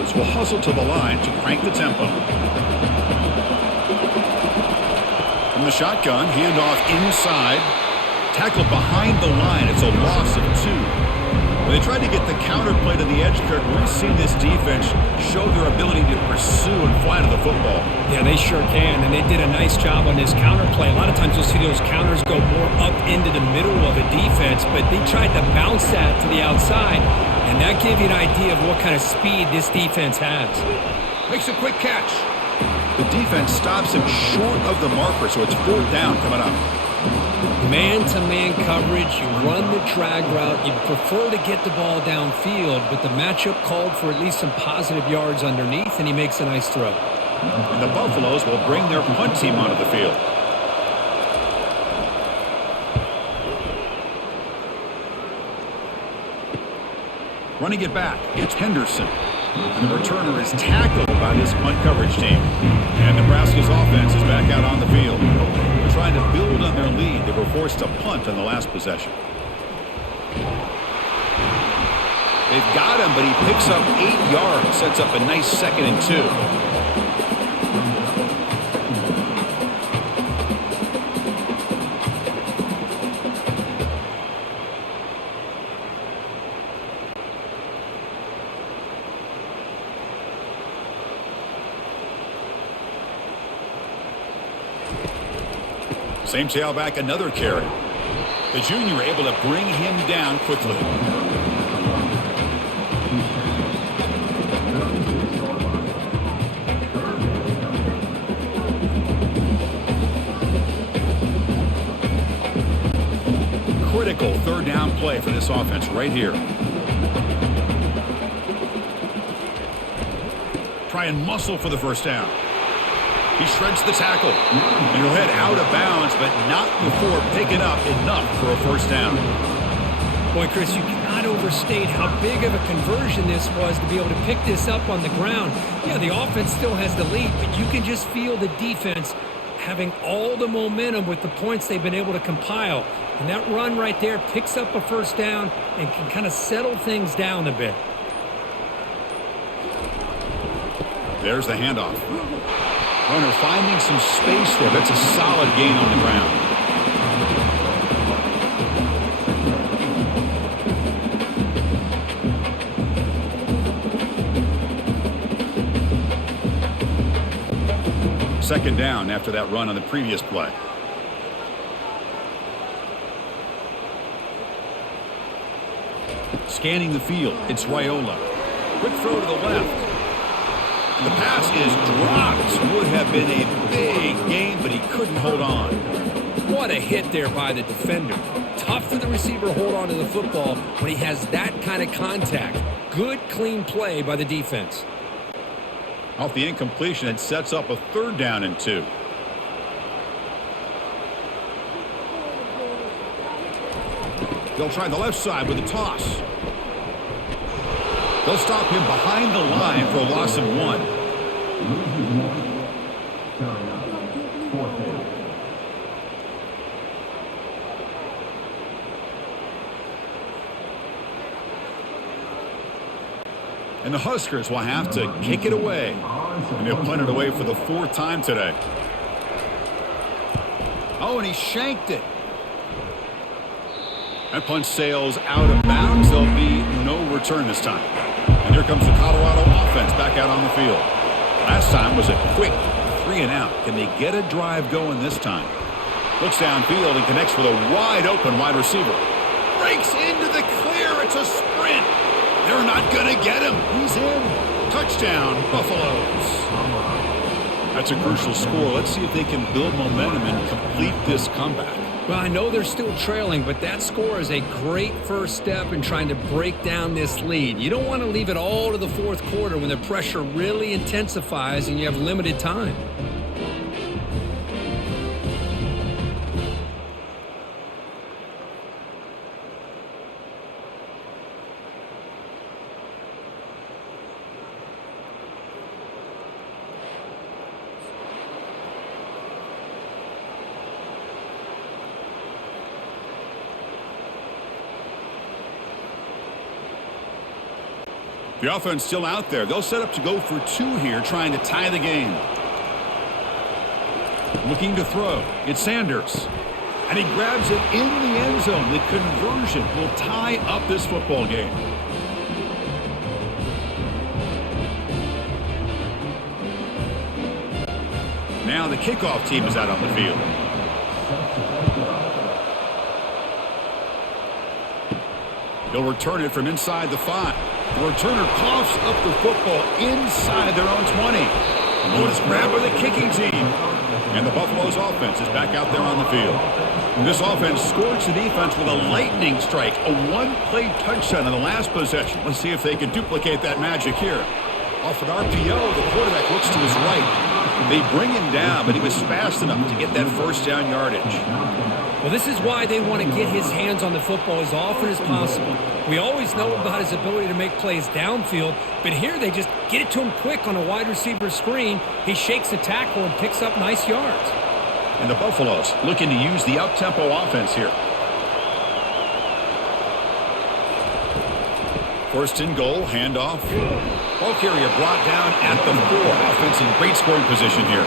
Buffaloes will hustle to the line to crank the tempo. From the shotgun, handoff inside. Tackled behind the line. It's a loss of 2. When they tried to get the counter play to the edge, Kirk, we've seen this defense show their ability to pursue and fly to the football. Yeah, they sure can, and they did a nice job on this counter play. A lot of times you'll see those counters go more up into the middle of a defense, but they tried to bounce that to the outside, and that gave you an idea of what kind of speed this defense has. Makes a quick catch. The defense stops him short of the marker, so it's 4th down coming up. Man-to-man coverage, you run the drag route, you prefer to get the ball downfield, but the matchup called for at least some positive yards underneath, and he makes a nice throw. And the Buffaloes will bring their punt team onto the field. Running it back, it's Henderson. And the returner is tackled by this punt coverage team. And Nebraska's offense is back out on the field. They're trying to build on their lead. They were forced to punt on the last possession. They've got him, but he picks up 8 yards. Sets up a nice 2nd and 2. Same tailback, another carry. The junior able to bring him down quickly. Critical 3rd down play for this offense right here. Try and muscle for the 1st down. He shreds the tackle, and he'll head out of bounds, but not before picking up enough for a 1st down. Boy, Chris, you cannot overstate how big of a conversion this was to be able to pick this up on the ground. Yeah, the offense still has the lead, but you can just feel the defense having all the momentum with the points they've been able to compile. And that run right there picks up a 1st down and can kind of settle things down a bit. There's the handoff. Runner finding some space there. That's a solid gain on the ground. Second down after that run on the previous play. Scanning the field, it's Raiola. Quick throw to the left. The pass is dropped. Would have been a big gain, but he couldn't hold on. What a hit there by the defender. Tough for the receiver to hold on to the football when he has that kind of contact. Good, clean play by the defense. Off the incompletion, it sets up a 3rd down and 2. They'll try the left side with a toss. They'll stop him behind the line for a loss of 1. And the Huskers will have to kick it away. And they'll punt it away for the 4th time today. Oh, and he shanked it. That punt sails out of bounds. There'll be no return this time. And here comes the Colorado offense back out on the field. Last time was a quick 3 and out. Can they get a drive going this time? Looks downfield and connects with a wide open wide receiver. Breaks into the clear. It's a sprint. They're not going to get him. He's in. Touchdown, Buffaloes. That's a crucial score. Let's see if they can build momentum and complete this comeback. Well, I know they're still trailing, but that score is a great first step in trying to break down this lead. You don't want to leave it all to the 4th quarter when the pressure really intensifies and you have limited time. The offense still out there. They'll set up to go for 2 here, trying to tie the game. Looking to throw. It's Sanders. And he grabs it in the end zone. The conversion will tie up this football game. Now the kickoff team is out on the field. They'll return it from inside the 5. The returner coughs up the football inside their own 20. Oh, it's grabbed by the kicking team. And the Buffalo's offense is back out there on the field. This offense scorched the defense with a lightning strike. A one-play touchdown in the last possession. Let's see if they can duplicate that magic here. Off an RPO, the quarterback looks to his right. They bring him down, but he was fast enough to get that first down yardage. Well, this is why they want to get his hands on the football as often as possible. We always know about his ability to make plays downfield, but here they just get it to him quick on a wide receiver screen. He shakes the tackle and picks up nice yards. And the Buffaloes looking to use the up-tempo offense here. First and goal, handoff. Ball carrier brought down at the 4. Offense in great scoring position here.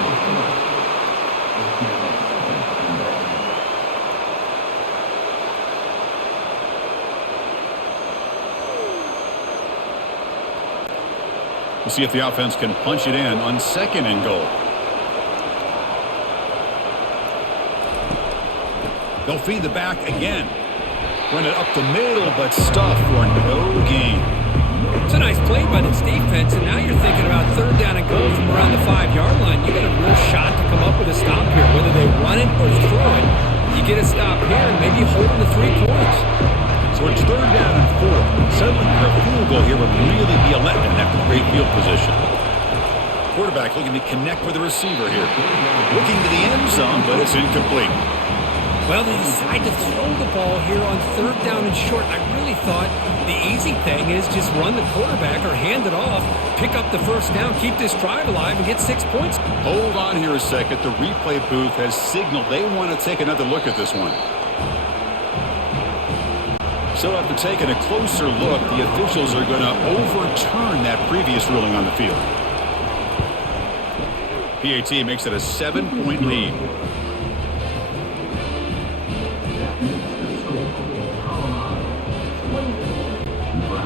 We'll see if the offense can punch it in on second and goal. They'll feed the back again. Run it up the middle, but stuff for no gain. It's a nice play by this defense, and now you're thinking about third down and goal from around the 5-yard line. You got a real shot to come up with a stop here. Whether they run it or throw it, you get a stop here and maybe hold them to 3 points. So it's third down and 4. Settling for a field goal here would really be a letdown after great field position. Quarterback looking to connect with the receiver here. Looking to the end zone, but it's incomplete. Well, they decide to throw the ball here on third down and short. I really thought the easy thing is just run the quarterback or hand it off, pick up the first down, keep this drive alive, and get 6 points. Hold on here a second. The replay booth has signaled they want to take another look at this one. So after taking a closer look, the officials are going to overturn that previous ruling on the field. PAT makes it a 7-point lead.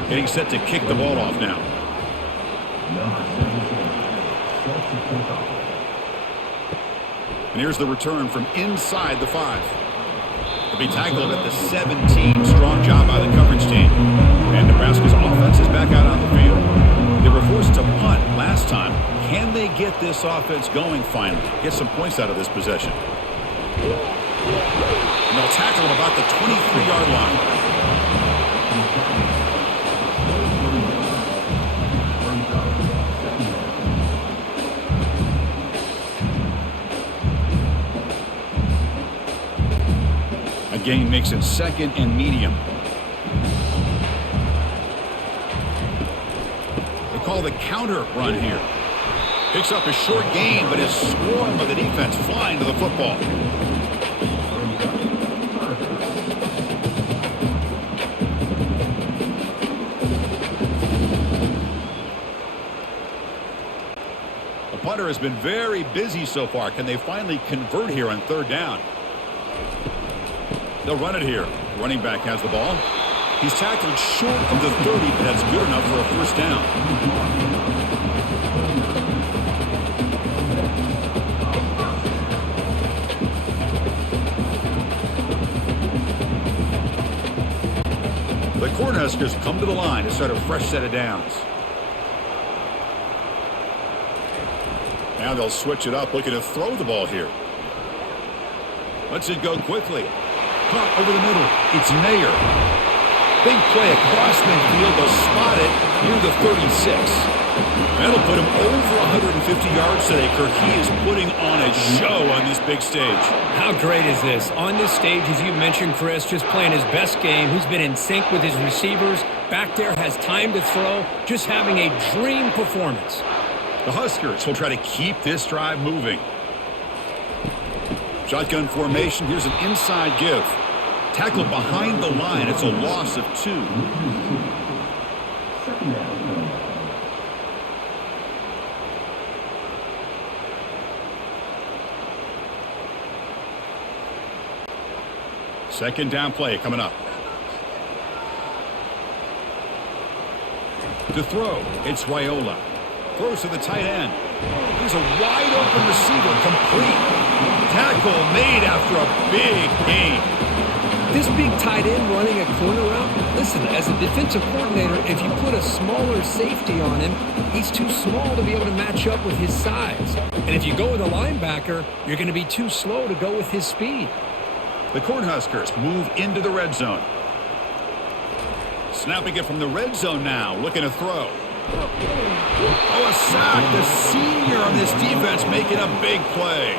Getting set to kick the ball off now. And here's the return from inside the 5. He'll be tackled at the 17. Strong job by the coverage team. And Nebraska's offense is back out on the field. They were forced to punt last time. Can they get this offense going finally? Get some points out of this possession. And they'll tackle him about the 23-yard line. Gain makes it second and medium. They call the counter run here. Picks up a short gain, but is swarmed by the defense flying to the football. The punter has been very busy so far. Can they finally convert here on third down? They'll run it here. Running back has the ball. He's tackled short of the 30, but that's good enough for a first down. The Cornhuskers come to the line to start a fresh set of downs. Now they'll switch it up, looking to throw the ball here. Lets it go quickly. Caught over the middle. It's Mayer. Big play across midfield. They'll spot it near the 36. That'll put him over 150 yards today. He is putting on a show on this big stage. How great is this? On this stage, as you mentioned, Chris, just playing his best game. He's been in sync with his receivers. Back there, has time to throw. Just having a dream performance. The Huskers will try to keep this drive moving. Shotgun formation. Here's an inside give. Tackled behind the line. It's a loss of 2. Second down play coming up. To throw, it's Raiola. Throws to the tight end. There's a wide open receiver, complete. Tackle made after a big gain. This big tight end running a corner route, listen, as a defensive coordinator, if you put a smaller safety on him, he's too small to be able to match up with his size. And if you go with a linebacker, you're going to be too slow to go with his speed. The Cornhuskers move into the red zone. Snapping it from the red zone now, looking to throw. Oh, a sack. The senior on this defense making a big play.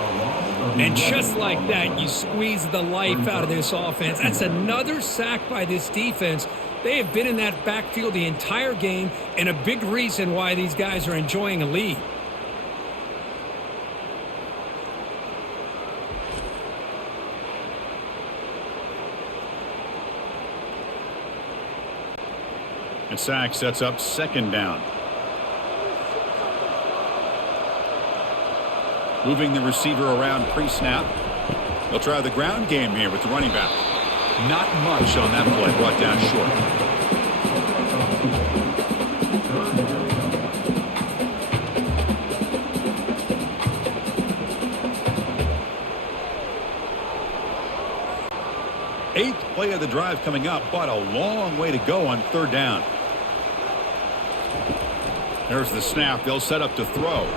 And just like that, you squeeze the life out of this offense. That's another sack by this defense. They have been in that backfield the entire game, and a big reason why these guys are enjoying a lead. And sack sets up second down. Moving the receiver around pre-snap. They'll try the ground game here with the running back. Not much on that play, brought down short. Eighth play of the drive coming up, but a long way to go on third down. There's the snap. They'll set up to throw.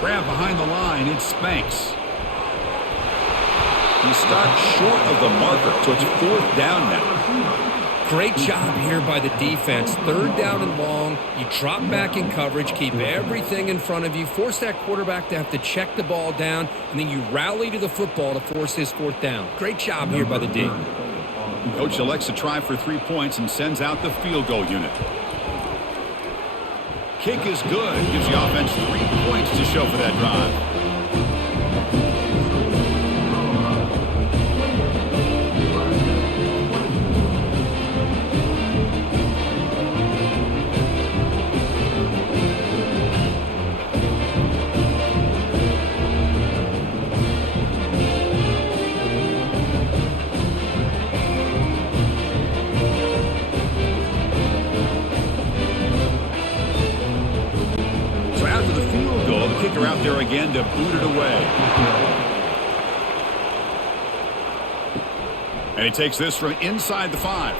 Grab behind the line. It's Spanks. He stopped short of the marker, so it's fourth down now. Great job here by the defense. Third down and long. You drop back in coverage, keep everything in front of you, force that quarterback to have to check the ball down, and then you rally to the football to force his fourth down. Great job here by the D. Coach elects to try for 3 points and sends out the field goal unit. Kick is good. Gives the offense 3 points to show for that drive. Kicker out there again to boot it away. And he takes this from inside the 5.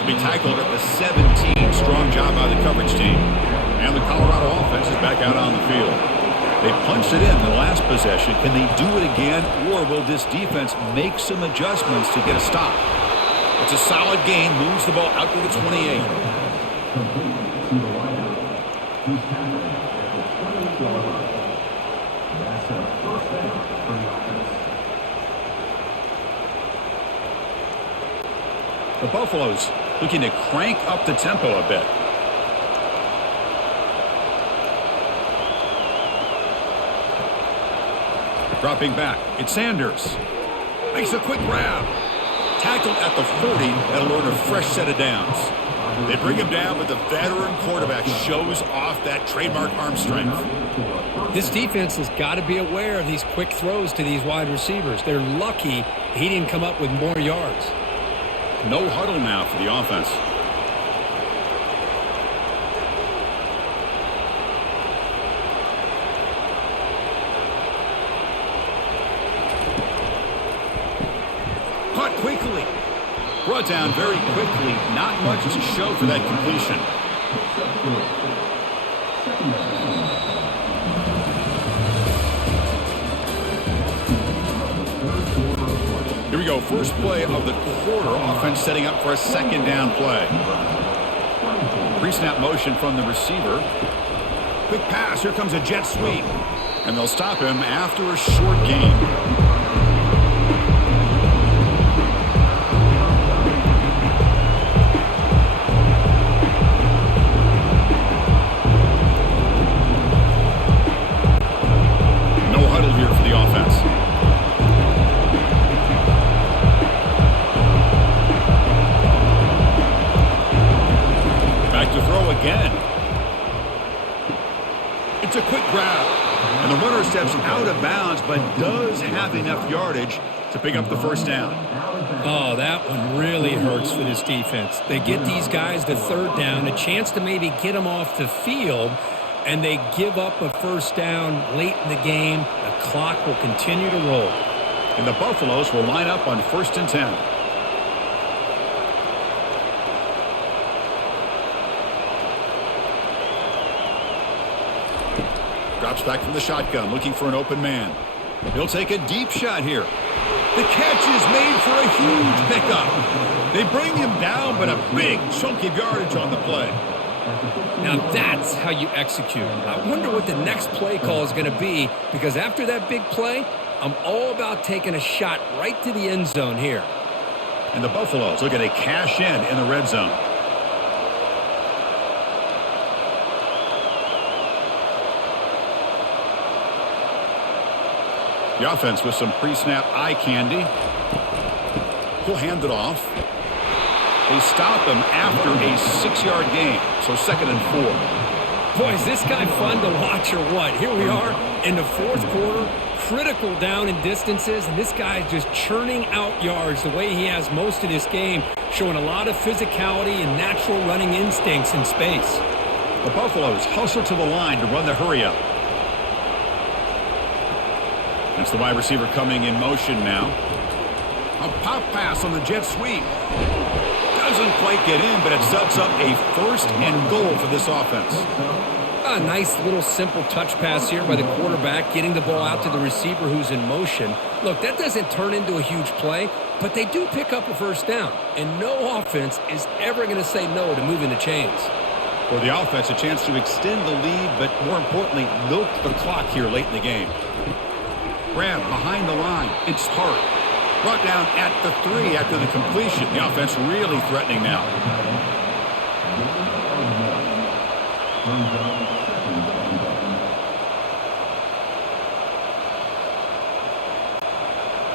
To be tackled at the 17. Strong job by the coverage team. And the Colorado offense is back out on the field. They punched it in the last possession. Can they do it again, or will this defense make some adjustments to get a stop? It's a solid game. Moves the ball out to the 28. The Buffaloes looking to crank up the tempo a bit. Dropping back, it's Sanders. Makes a quick grab. Tackled at the 40. That'll earn a fresh set of downs. They bring him down, but the veteran quarterback shows off that trademark arm strength. This defense has got to be aware of these quick throws to these wide receivers. They're lucky he didn't come up with more yards. No huddle now for the offense. Caught quickly. Brought down very quickly. Not much to show for that completion. Here we go. First play of the quarter. Offense setting up for a second down play. Pre-snap motion from the receiver. Quick pass. Here comes a jet sweep. And they'll stop him after a short gain. Steps out of bounds, but does have enough yardage to pick up the first down. Oh, that one really hurts for this defense. They get these guys to third down, a chance to maybe get them off the field, and they give up a first down late in the game. The clock will continue to roll. And the Buffaloes will line up on 1st and 10. Drops back from the shotgun, looking for an open man. He'll take a deep shot here. The catch is made for a huge pickup. They bring him down, but a big chunk of yardage on the play. Now that's how you execute. I wonder what the next play call is going to be, because after that big play, I'm all about taking a shot right to the end zone here. And the Buffaloes looking to cash in the red zone. The offense with some pre-snap eye candy. He'll hand it off. They stop him after a 6-yard gain, so 2nd and 4. Boy, is this guy fun to watch or what? Here we are in the 4th quarter, critical down in distances, and this guy is just churning out yards the way he has most of this game, showing a lot of physicality and natural running instincts in space. The Buffaloes hustle to the line to run the hurry-up. That's the wide receiver coming in motion now. A pop pass on the jet sweep. Doesn't quite get in, but it sets up a 1st and goal for this offense. A nice little simple touch pass here by the quarterback, getting the ball out to the receiver who's in motion. Look, that doesn't turn into a huge play, but they do pick up a first down, and no offense is ever going to say no to moving the chains. For the offense, a chance to extend the lead, but more importantly, milk the clock here late in the game. Grab behind the line. It's Hart. Brought down at the 3 after the completion. The offense really threatening now.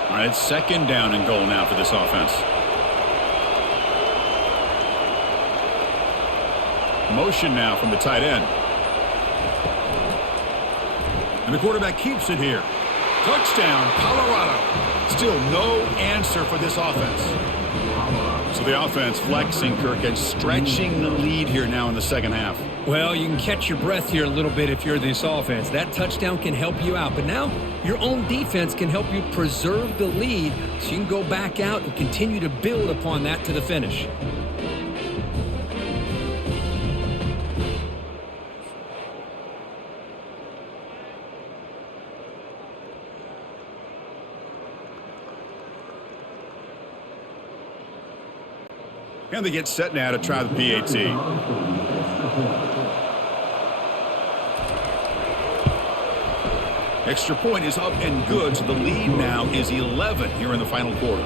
All right, it's 2nd down and goal now for this offense. Motion now from the tight end. And the quarterback keeps it here. Touchdown, Colorado. Still no answer for this offense. So the offense flexing, Kirk, and stretching the lead here now in the second half. Well, you can catch your breath here a little bit if you're this offense. That touchdown can help you out. But now your own defense can help you preserve the lead so you can go back out and continue to build upon that to the finish. And they get set now to try the PAT. Extra point is up and good, so the lead now is 11 here in the final quarter.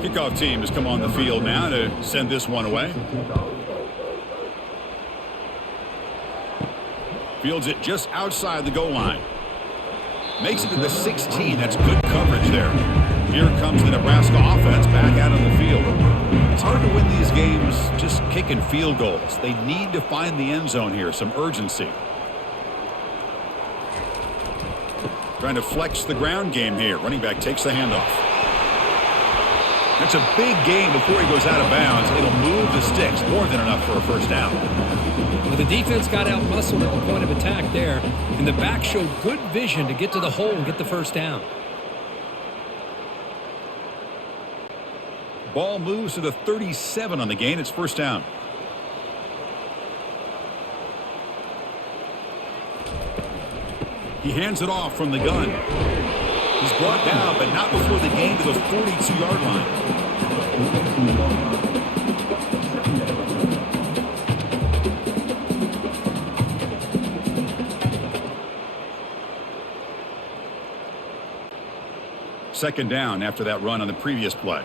Kickoff team has come on the field now to send this one away. Fields it just outside the goal line. Makes it to the 16. That's good coverage there. Here comes the Nebraska offense back out on the field. It's hard to win these games just kicking field goals. They need to find the end zone here, some urgency. Trying to flex the ground game here. Running back takes the handoff. That's a big gain before he goes out of bounds. It'll move the sticks, more than enough for a first down. Well, the defense got out-muscled at the point of attack there, and the back showed good vision to get to the hole and get the first down. Ball moves to the 37 on the gain. It's first down. He hands it off from the gun. He's brought down, but not before the gain to the 42-yard line. Second down after that run on the previous play.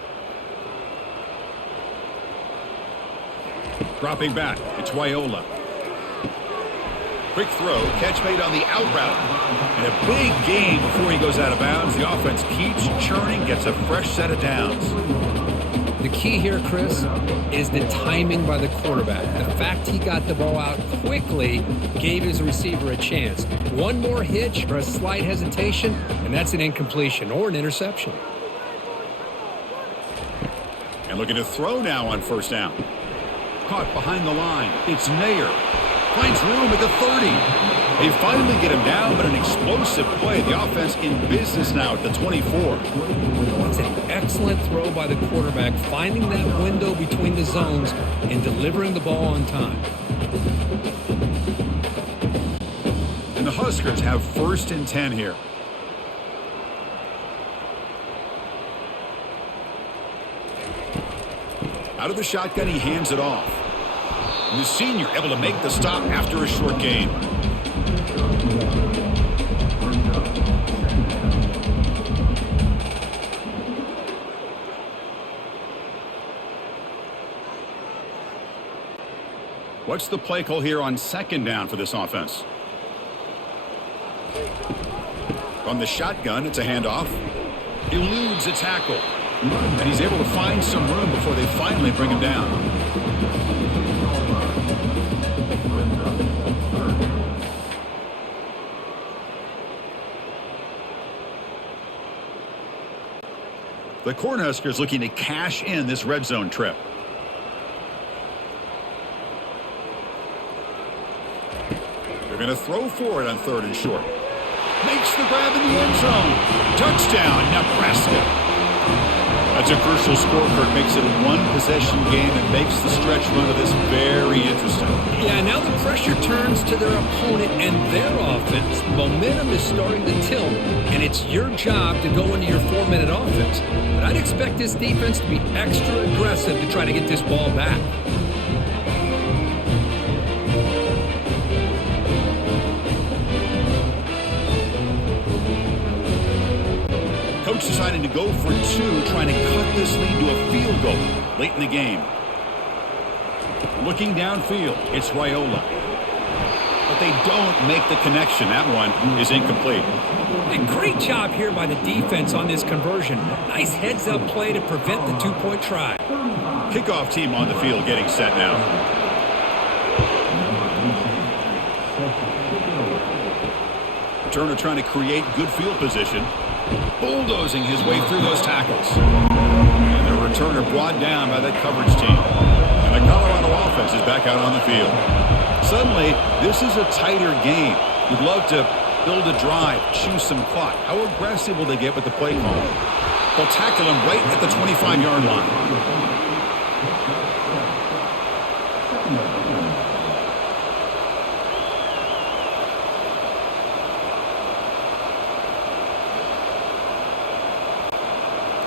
Dropping back, it's Wyola. Quick throw, catch made on the out route. And a big gain before he goes out of bounds. The offense keeps churning, gets a fresh set of downs. The key here, Chris, is the timing by the quarterback. The fact he got the ball out quickly gave his receiver a chance. One more hitch or a slight hesitation, and that's an incompletion or an interception. And looking to throw now on first down. Caught behind the line. It's Nair. Finds room at the 30. They finally get him down, but an explosive play. The offense in business now at the 24. It's an excellent throw by the quarterback, finding that window between the zones and delivering the ball on time. And the Huskers have 1st and 10 here. Out of the shotgun, he hands it off. And the senior able to make the stop after a short gain. What's the play call here on 2nd down for this offense? From the shotgun, it's a handoff. Eludes a tackle. And he's able to find some room before they finally bring him down. The Cornhuskers looking to cash in this red zone trip. They're going to throw for it on 3rd and short. Makes the grab in the end zone. Touchdown, Nebraska. That's a crucial score for it. Makes it a one-possession game and makes the stretch run of this very interesting. Yeah, now the pressure turns to their opponent and their offense. The momentum is starting to tilt, and it's your job to go into your 4-minute offense. But I'd expect this defense to be extra aggressive to try to get this ball back. Coach deciding to go for 2, trying to cut this lead to a field goal late in the game. Looking downfield, it's Raiola. But they don't make the connection. That one is incomplete. A great job here by the defense on this conversion. Nice heads-up play to prevent the 2-point try. Kickoff team on the field getting set now. Turner trying to create good field position. Bulldozing his way through those tackles. And the returner brought down by that coverage team. And the Colorado offense is back out on the field. Suddenly, this is a tighter game. We'd love to build a drive, choose some clock. How aggressive will they get with the play call? They'll tackle him right at the 25-yard line.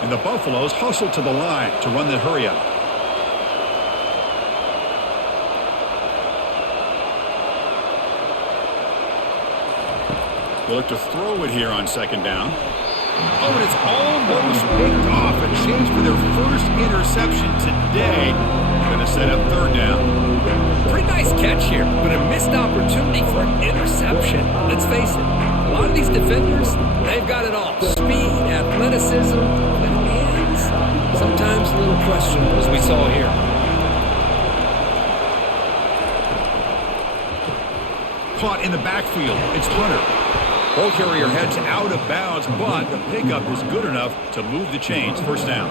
And the Buffaloes hustle to the line to run the hurry up. They look to throw it here on 2nd down. Oh, and it's almost picked off. A chance for their first interception today. Going to set up 3rd down. Pretty nice catch here, but a missed opportunity for an interception. Let's face it, a lot of these defenders, they've got it all. Speed, athleticism, but hands, sometimes a little questionable, as we saw here. Caught in the backfield. It's Hunter. Ball carrier heads out of bounds, but the pickup is good enough to move the chains. 1st down.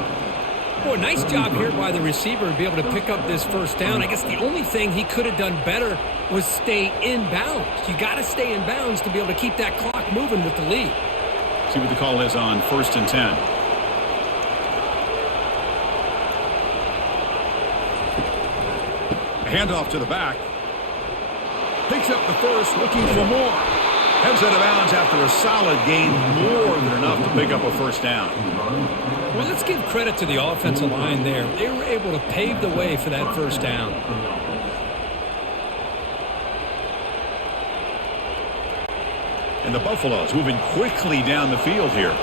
Boy, nice job here by the receiver to be able to pick up this 1st down. I guess the only thing he could have done better was stay in bounds. You got to stay in bounds to be able to keep that clock moving with the lead. See what the call is on 1st and 10. A handoff to the back. Picks up the first, looking for more. Heads out of bounds after a solid gain, more than enough to pick up a 1st down. Well, let's give credit to the offensive line there. They were able to pave the way for that 1st down. And the Buffaloes moving quickly down the field here.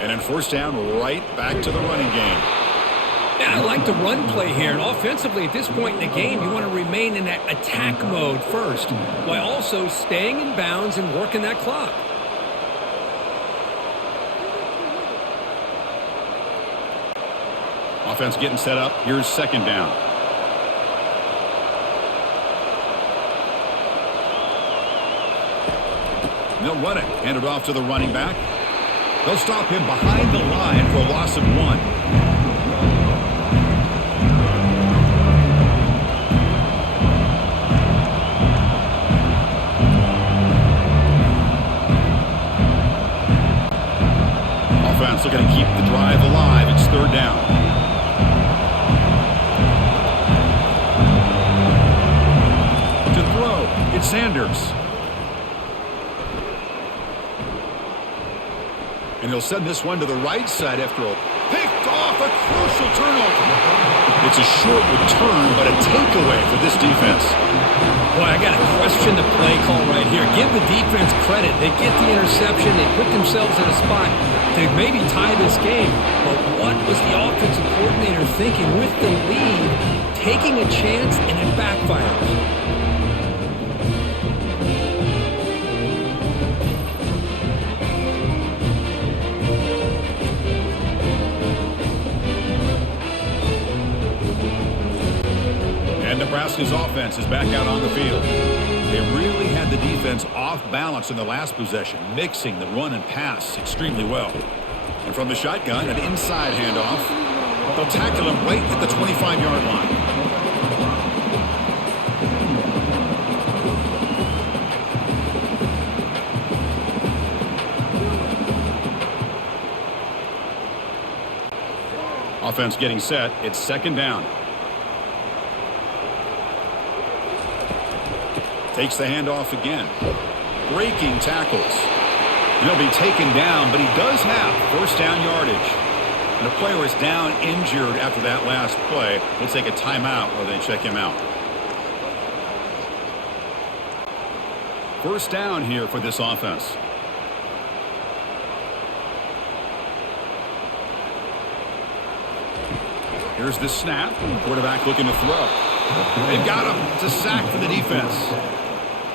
And in 1st down, right back to the running game. Yeah, I like the run play here. And offensively, at this point in the game, you want to remain in that attack mode first, while also staying in bounds and working that clock. Offense getting set up. Here's second down. They'll run it. Hand it off to the running back. They'll stop him behind the line for a loss of 1. Offense looking to keep the drive alive. It's third down. To throw, it's Sanders. And he'll send this one to the right side after a picked off, a crucial turnover. It's a short return, but a takeaway for this defense. Boy, I got to question the play call right here. Give the defense credit. They get the interception. They put themselves in a spot to maybe tie this game. But what was the offensive coordinator thinking with the lead, taking a chance, and it backfires? Nebraska's offense is back out on the field. They really had the defense off balance in the last possession, mixing the run and pass extremely well. And from the shotgun, an inside handoff. They'll tackle him right at the 25-yard line. Offense getting set. It's second down. Takes the handoff again. Breaking tackles. He'll be taken down, but he does have first down yardage. And the player is down injured after that last play. We'll take a timeout while they check him out. First down here for this offense. Here's the snap. Quarterback looking to throw. They've got him to sack for the defense.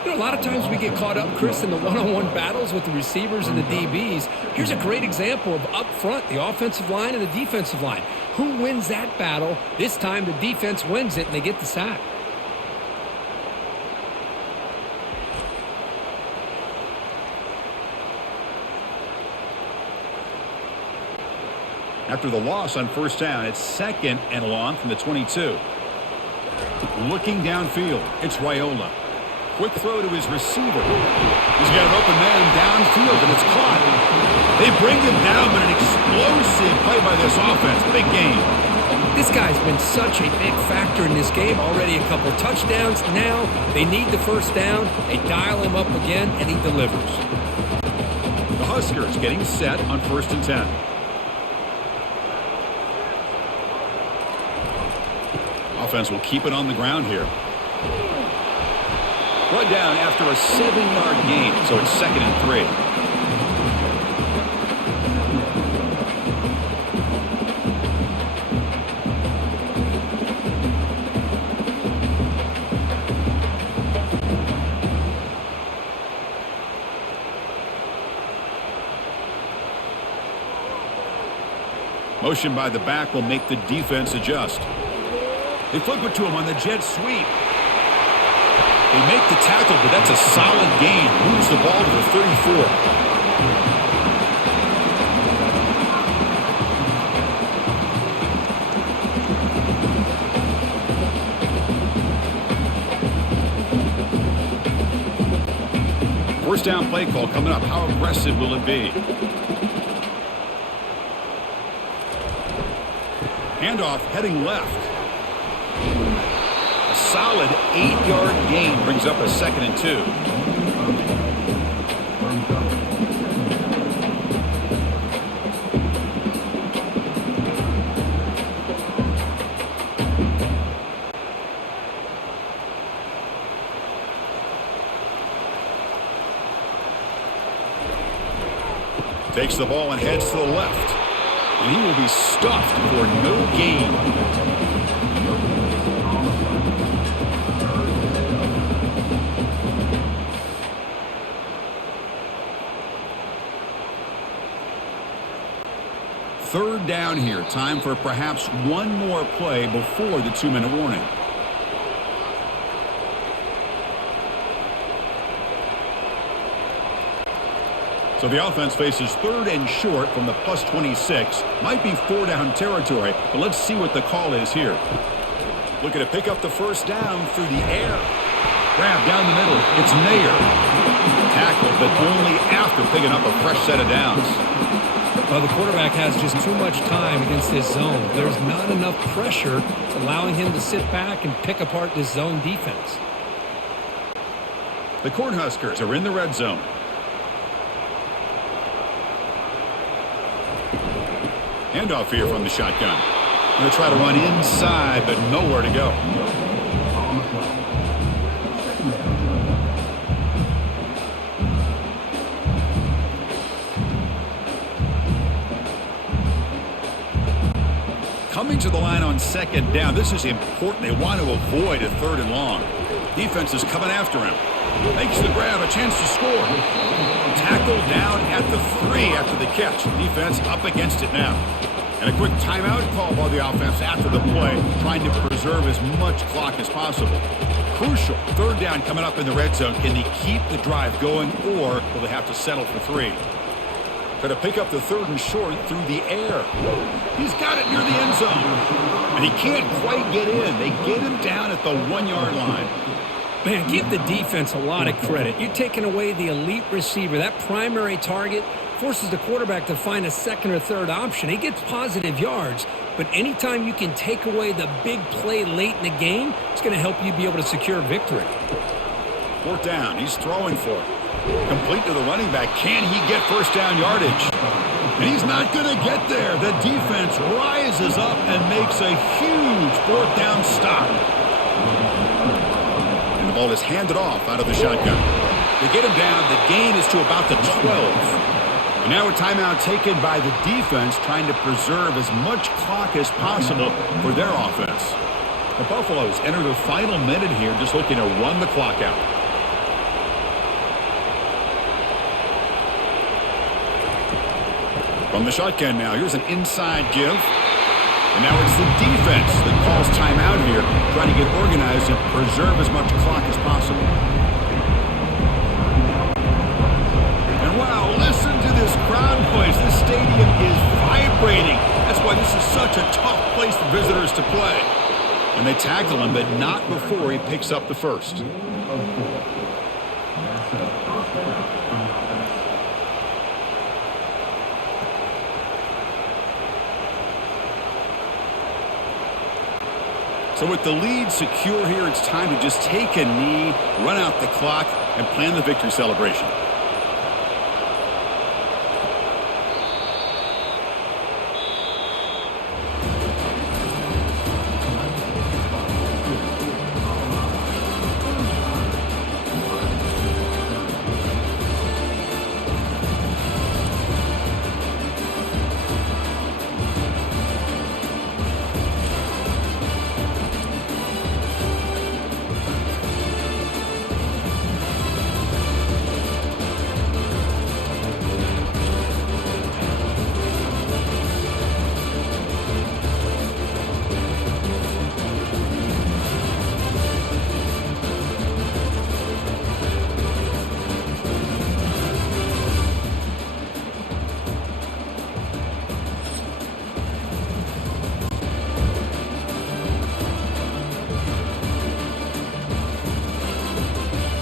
You know, a lot of times we get caught up, Chris, in the one-on-one battles with the receivers and the DBs. Here's a great example of up front, the offensive line and the defensive line. Who wins that battle? This time the defense wins it and they get the sack. After the loss on first down, it's second and long from the 22. Looking downfield, it's Raiola. Quick throw to his receiver. He's got an open man downfield, and it's caught. They bring him down, but an explosive play by this offense. Big game. This guy's been such a big factor in this game. Already a couple touchdowns. Now they need the first down. They dial him up again, and he delivers. The Huskers getting set on 1st and 10. Offense will keep it on the ground here. Brought down after a 7-yard gain, so it's 2nd and 3. Motion by the back will make the defense adjust. They flip it to him on the jet sweep. They make the tackle, but that's a solid gain. Moves the ball to the 34. First down play call coming up. How aggressive will it be? Handoff heading left. A solid 8-yard gain brings up a 2nd and 2. Takes the ball and heads to the left. and he will be stuffed for no gain. Third down here. Time for perhaps one more play before the 2-minute warning. So the offense faces third and short from the plus 26. Might be 4-down territory, but let's see what the call is here. Looking to pick up the first down through the air. Grab down the middle. It's Mayer. Tackled, but only after picking up a fresh set of downs. Well, the quarterback has just too much time against this zone. There's not enough pressure allowing him to sit back and pick apart this zone defense. The Cornhuskers are in the red zone. Handoff here from the shotgun. Going to try to run inside, but nowhere to go. Coming to the line on second down. This is important. They want to avoid a third and long. Defense is coming after him. Makes the grab, a chance to score. Tackle down at the 3 after the catch. Defense up against it now. And a quick timeout call by the offense after the play, trying to preserve as much clock as possible. Crucial. Third down coming up in the red zone. Can they keep the drive going, or will they have to settle for 3? Try to pick up the third and short through the air. He's got it near the end zone. And he can't quite get in. They get him down at the 1-yard line. Man, give the defense a lot of credit. You're taking away the elite receiver. That primary target forces the quarterback to find a second or third option. He gets positive yards, but anytime you can take away the big play late in the game, it's going to help you be able to secure victory. Fourth down. He's throwing for it. Complete to the running back. Can he get first down yardage? And he's not going to get there. The defense rises up and makes a huge fourth down stop. And the ball is handed off out of the shotgun. They get him down. The gain is to about the 12. And now a timeout taken by the defense, trying to preserve as much clock as possible for their offense. The Buffaloes enter the final minute here, just looking to run the clock out. From the shotgun now, here's an inside give. And now it's the defense that calls timeout here, trying to get organized and preserve as much clock as possible. And wow, listen to this crowd noise. This stadium is vibrating. That's why this is such a tough place for visitors to play. And they tackle him, but not before he picks up the first. So with the lead secure here, it's time to just take a knee, run out the clock, and plan the victory celebration.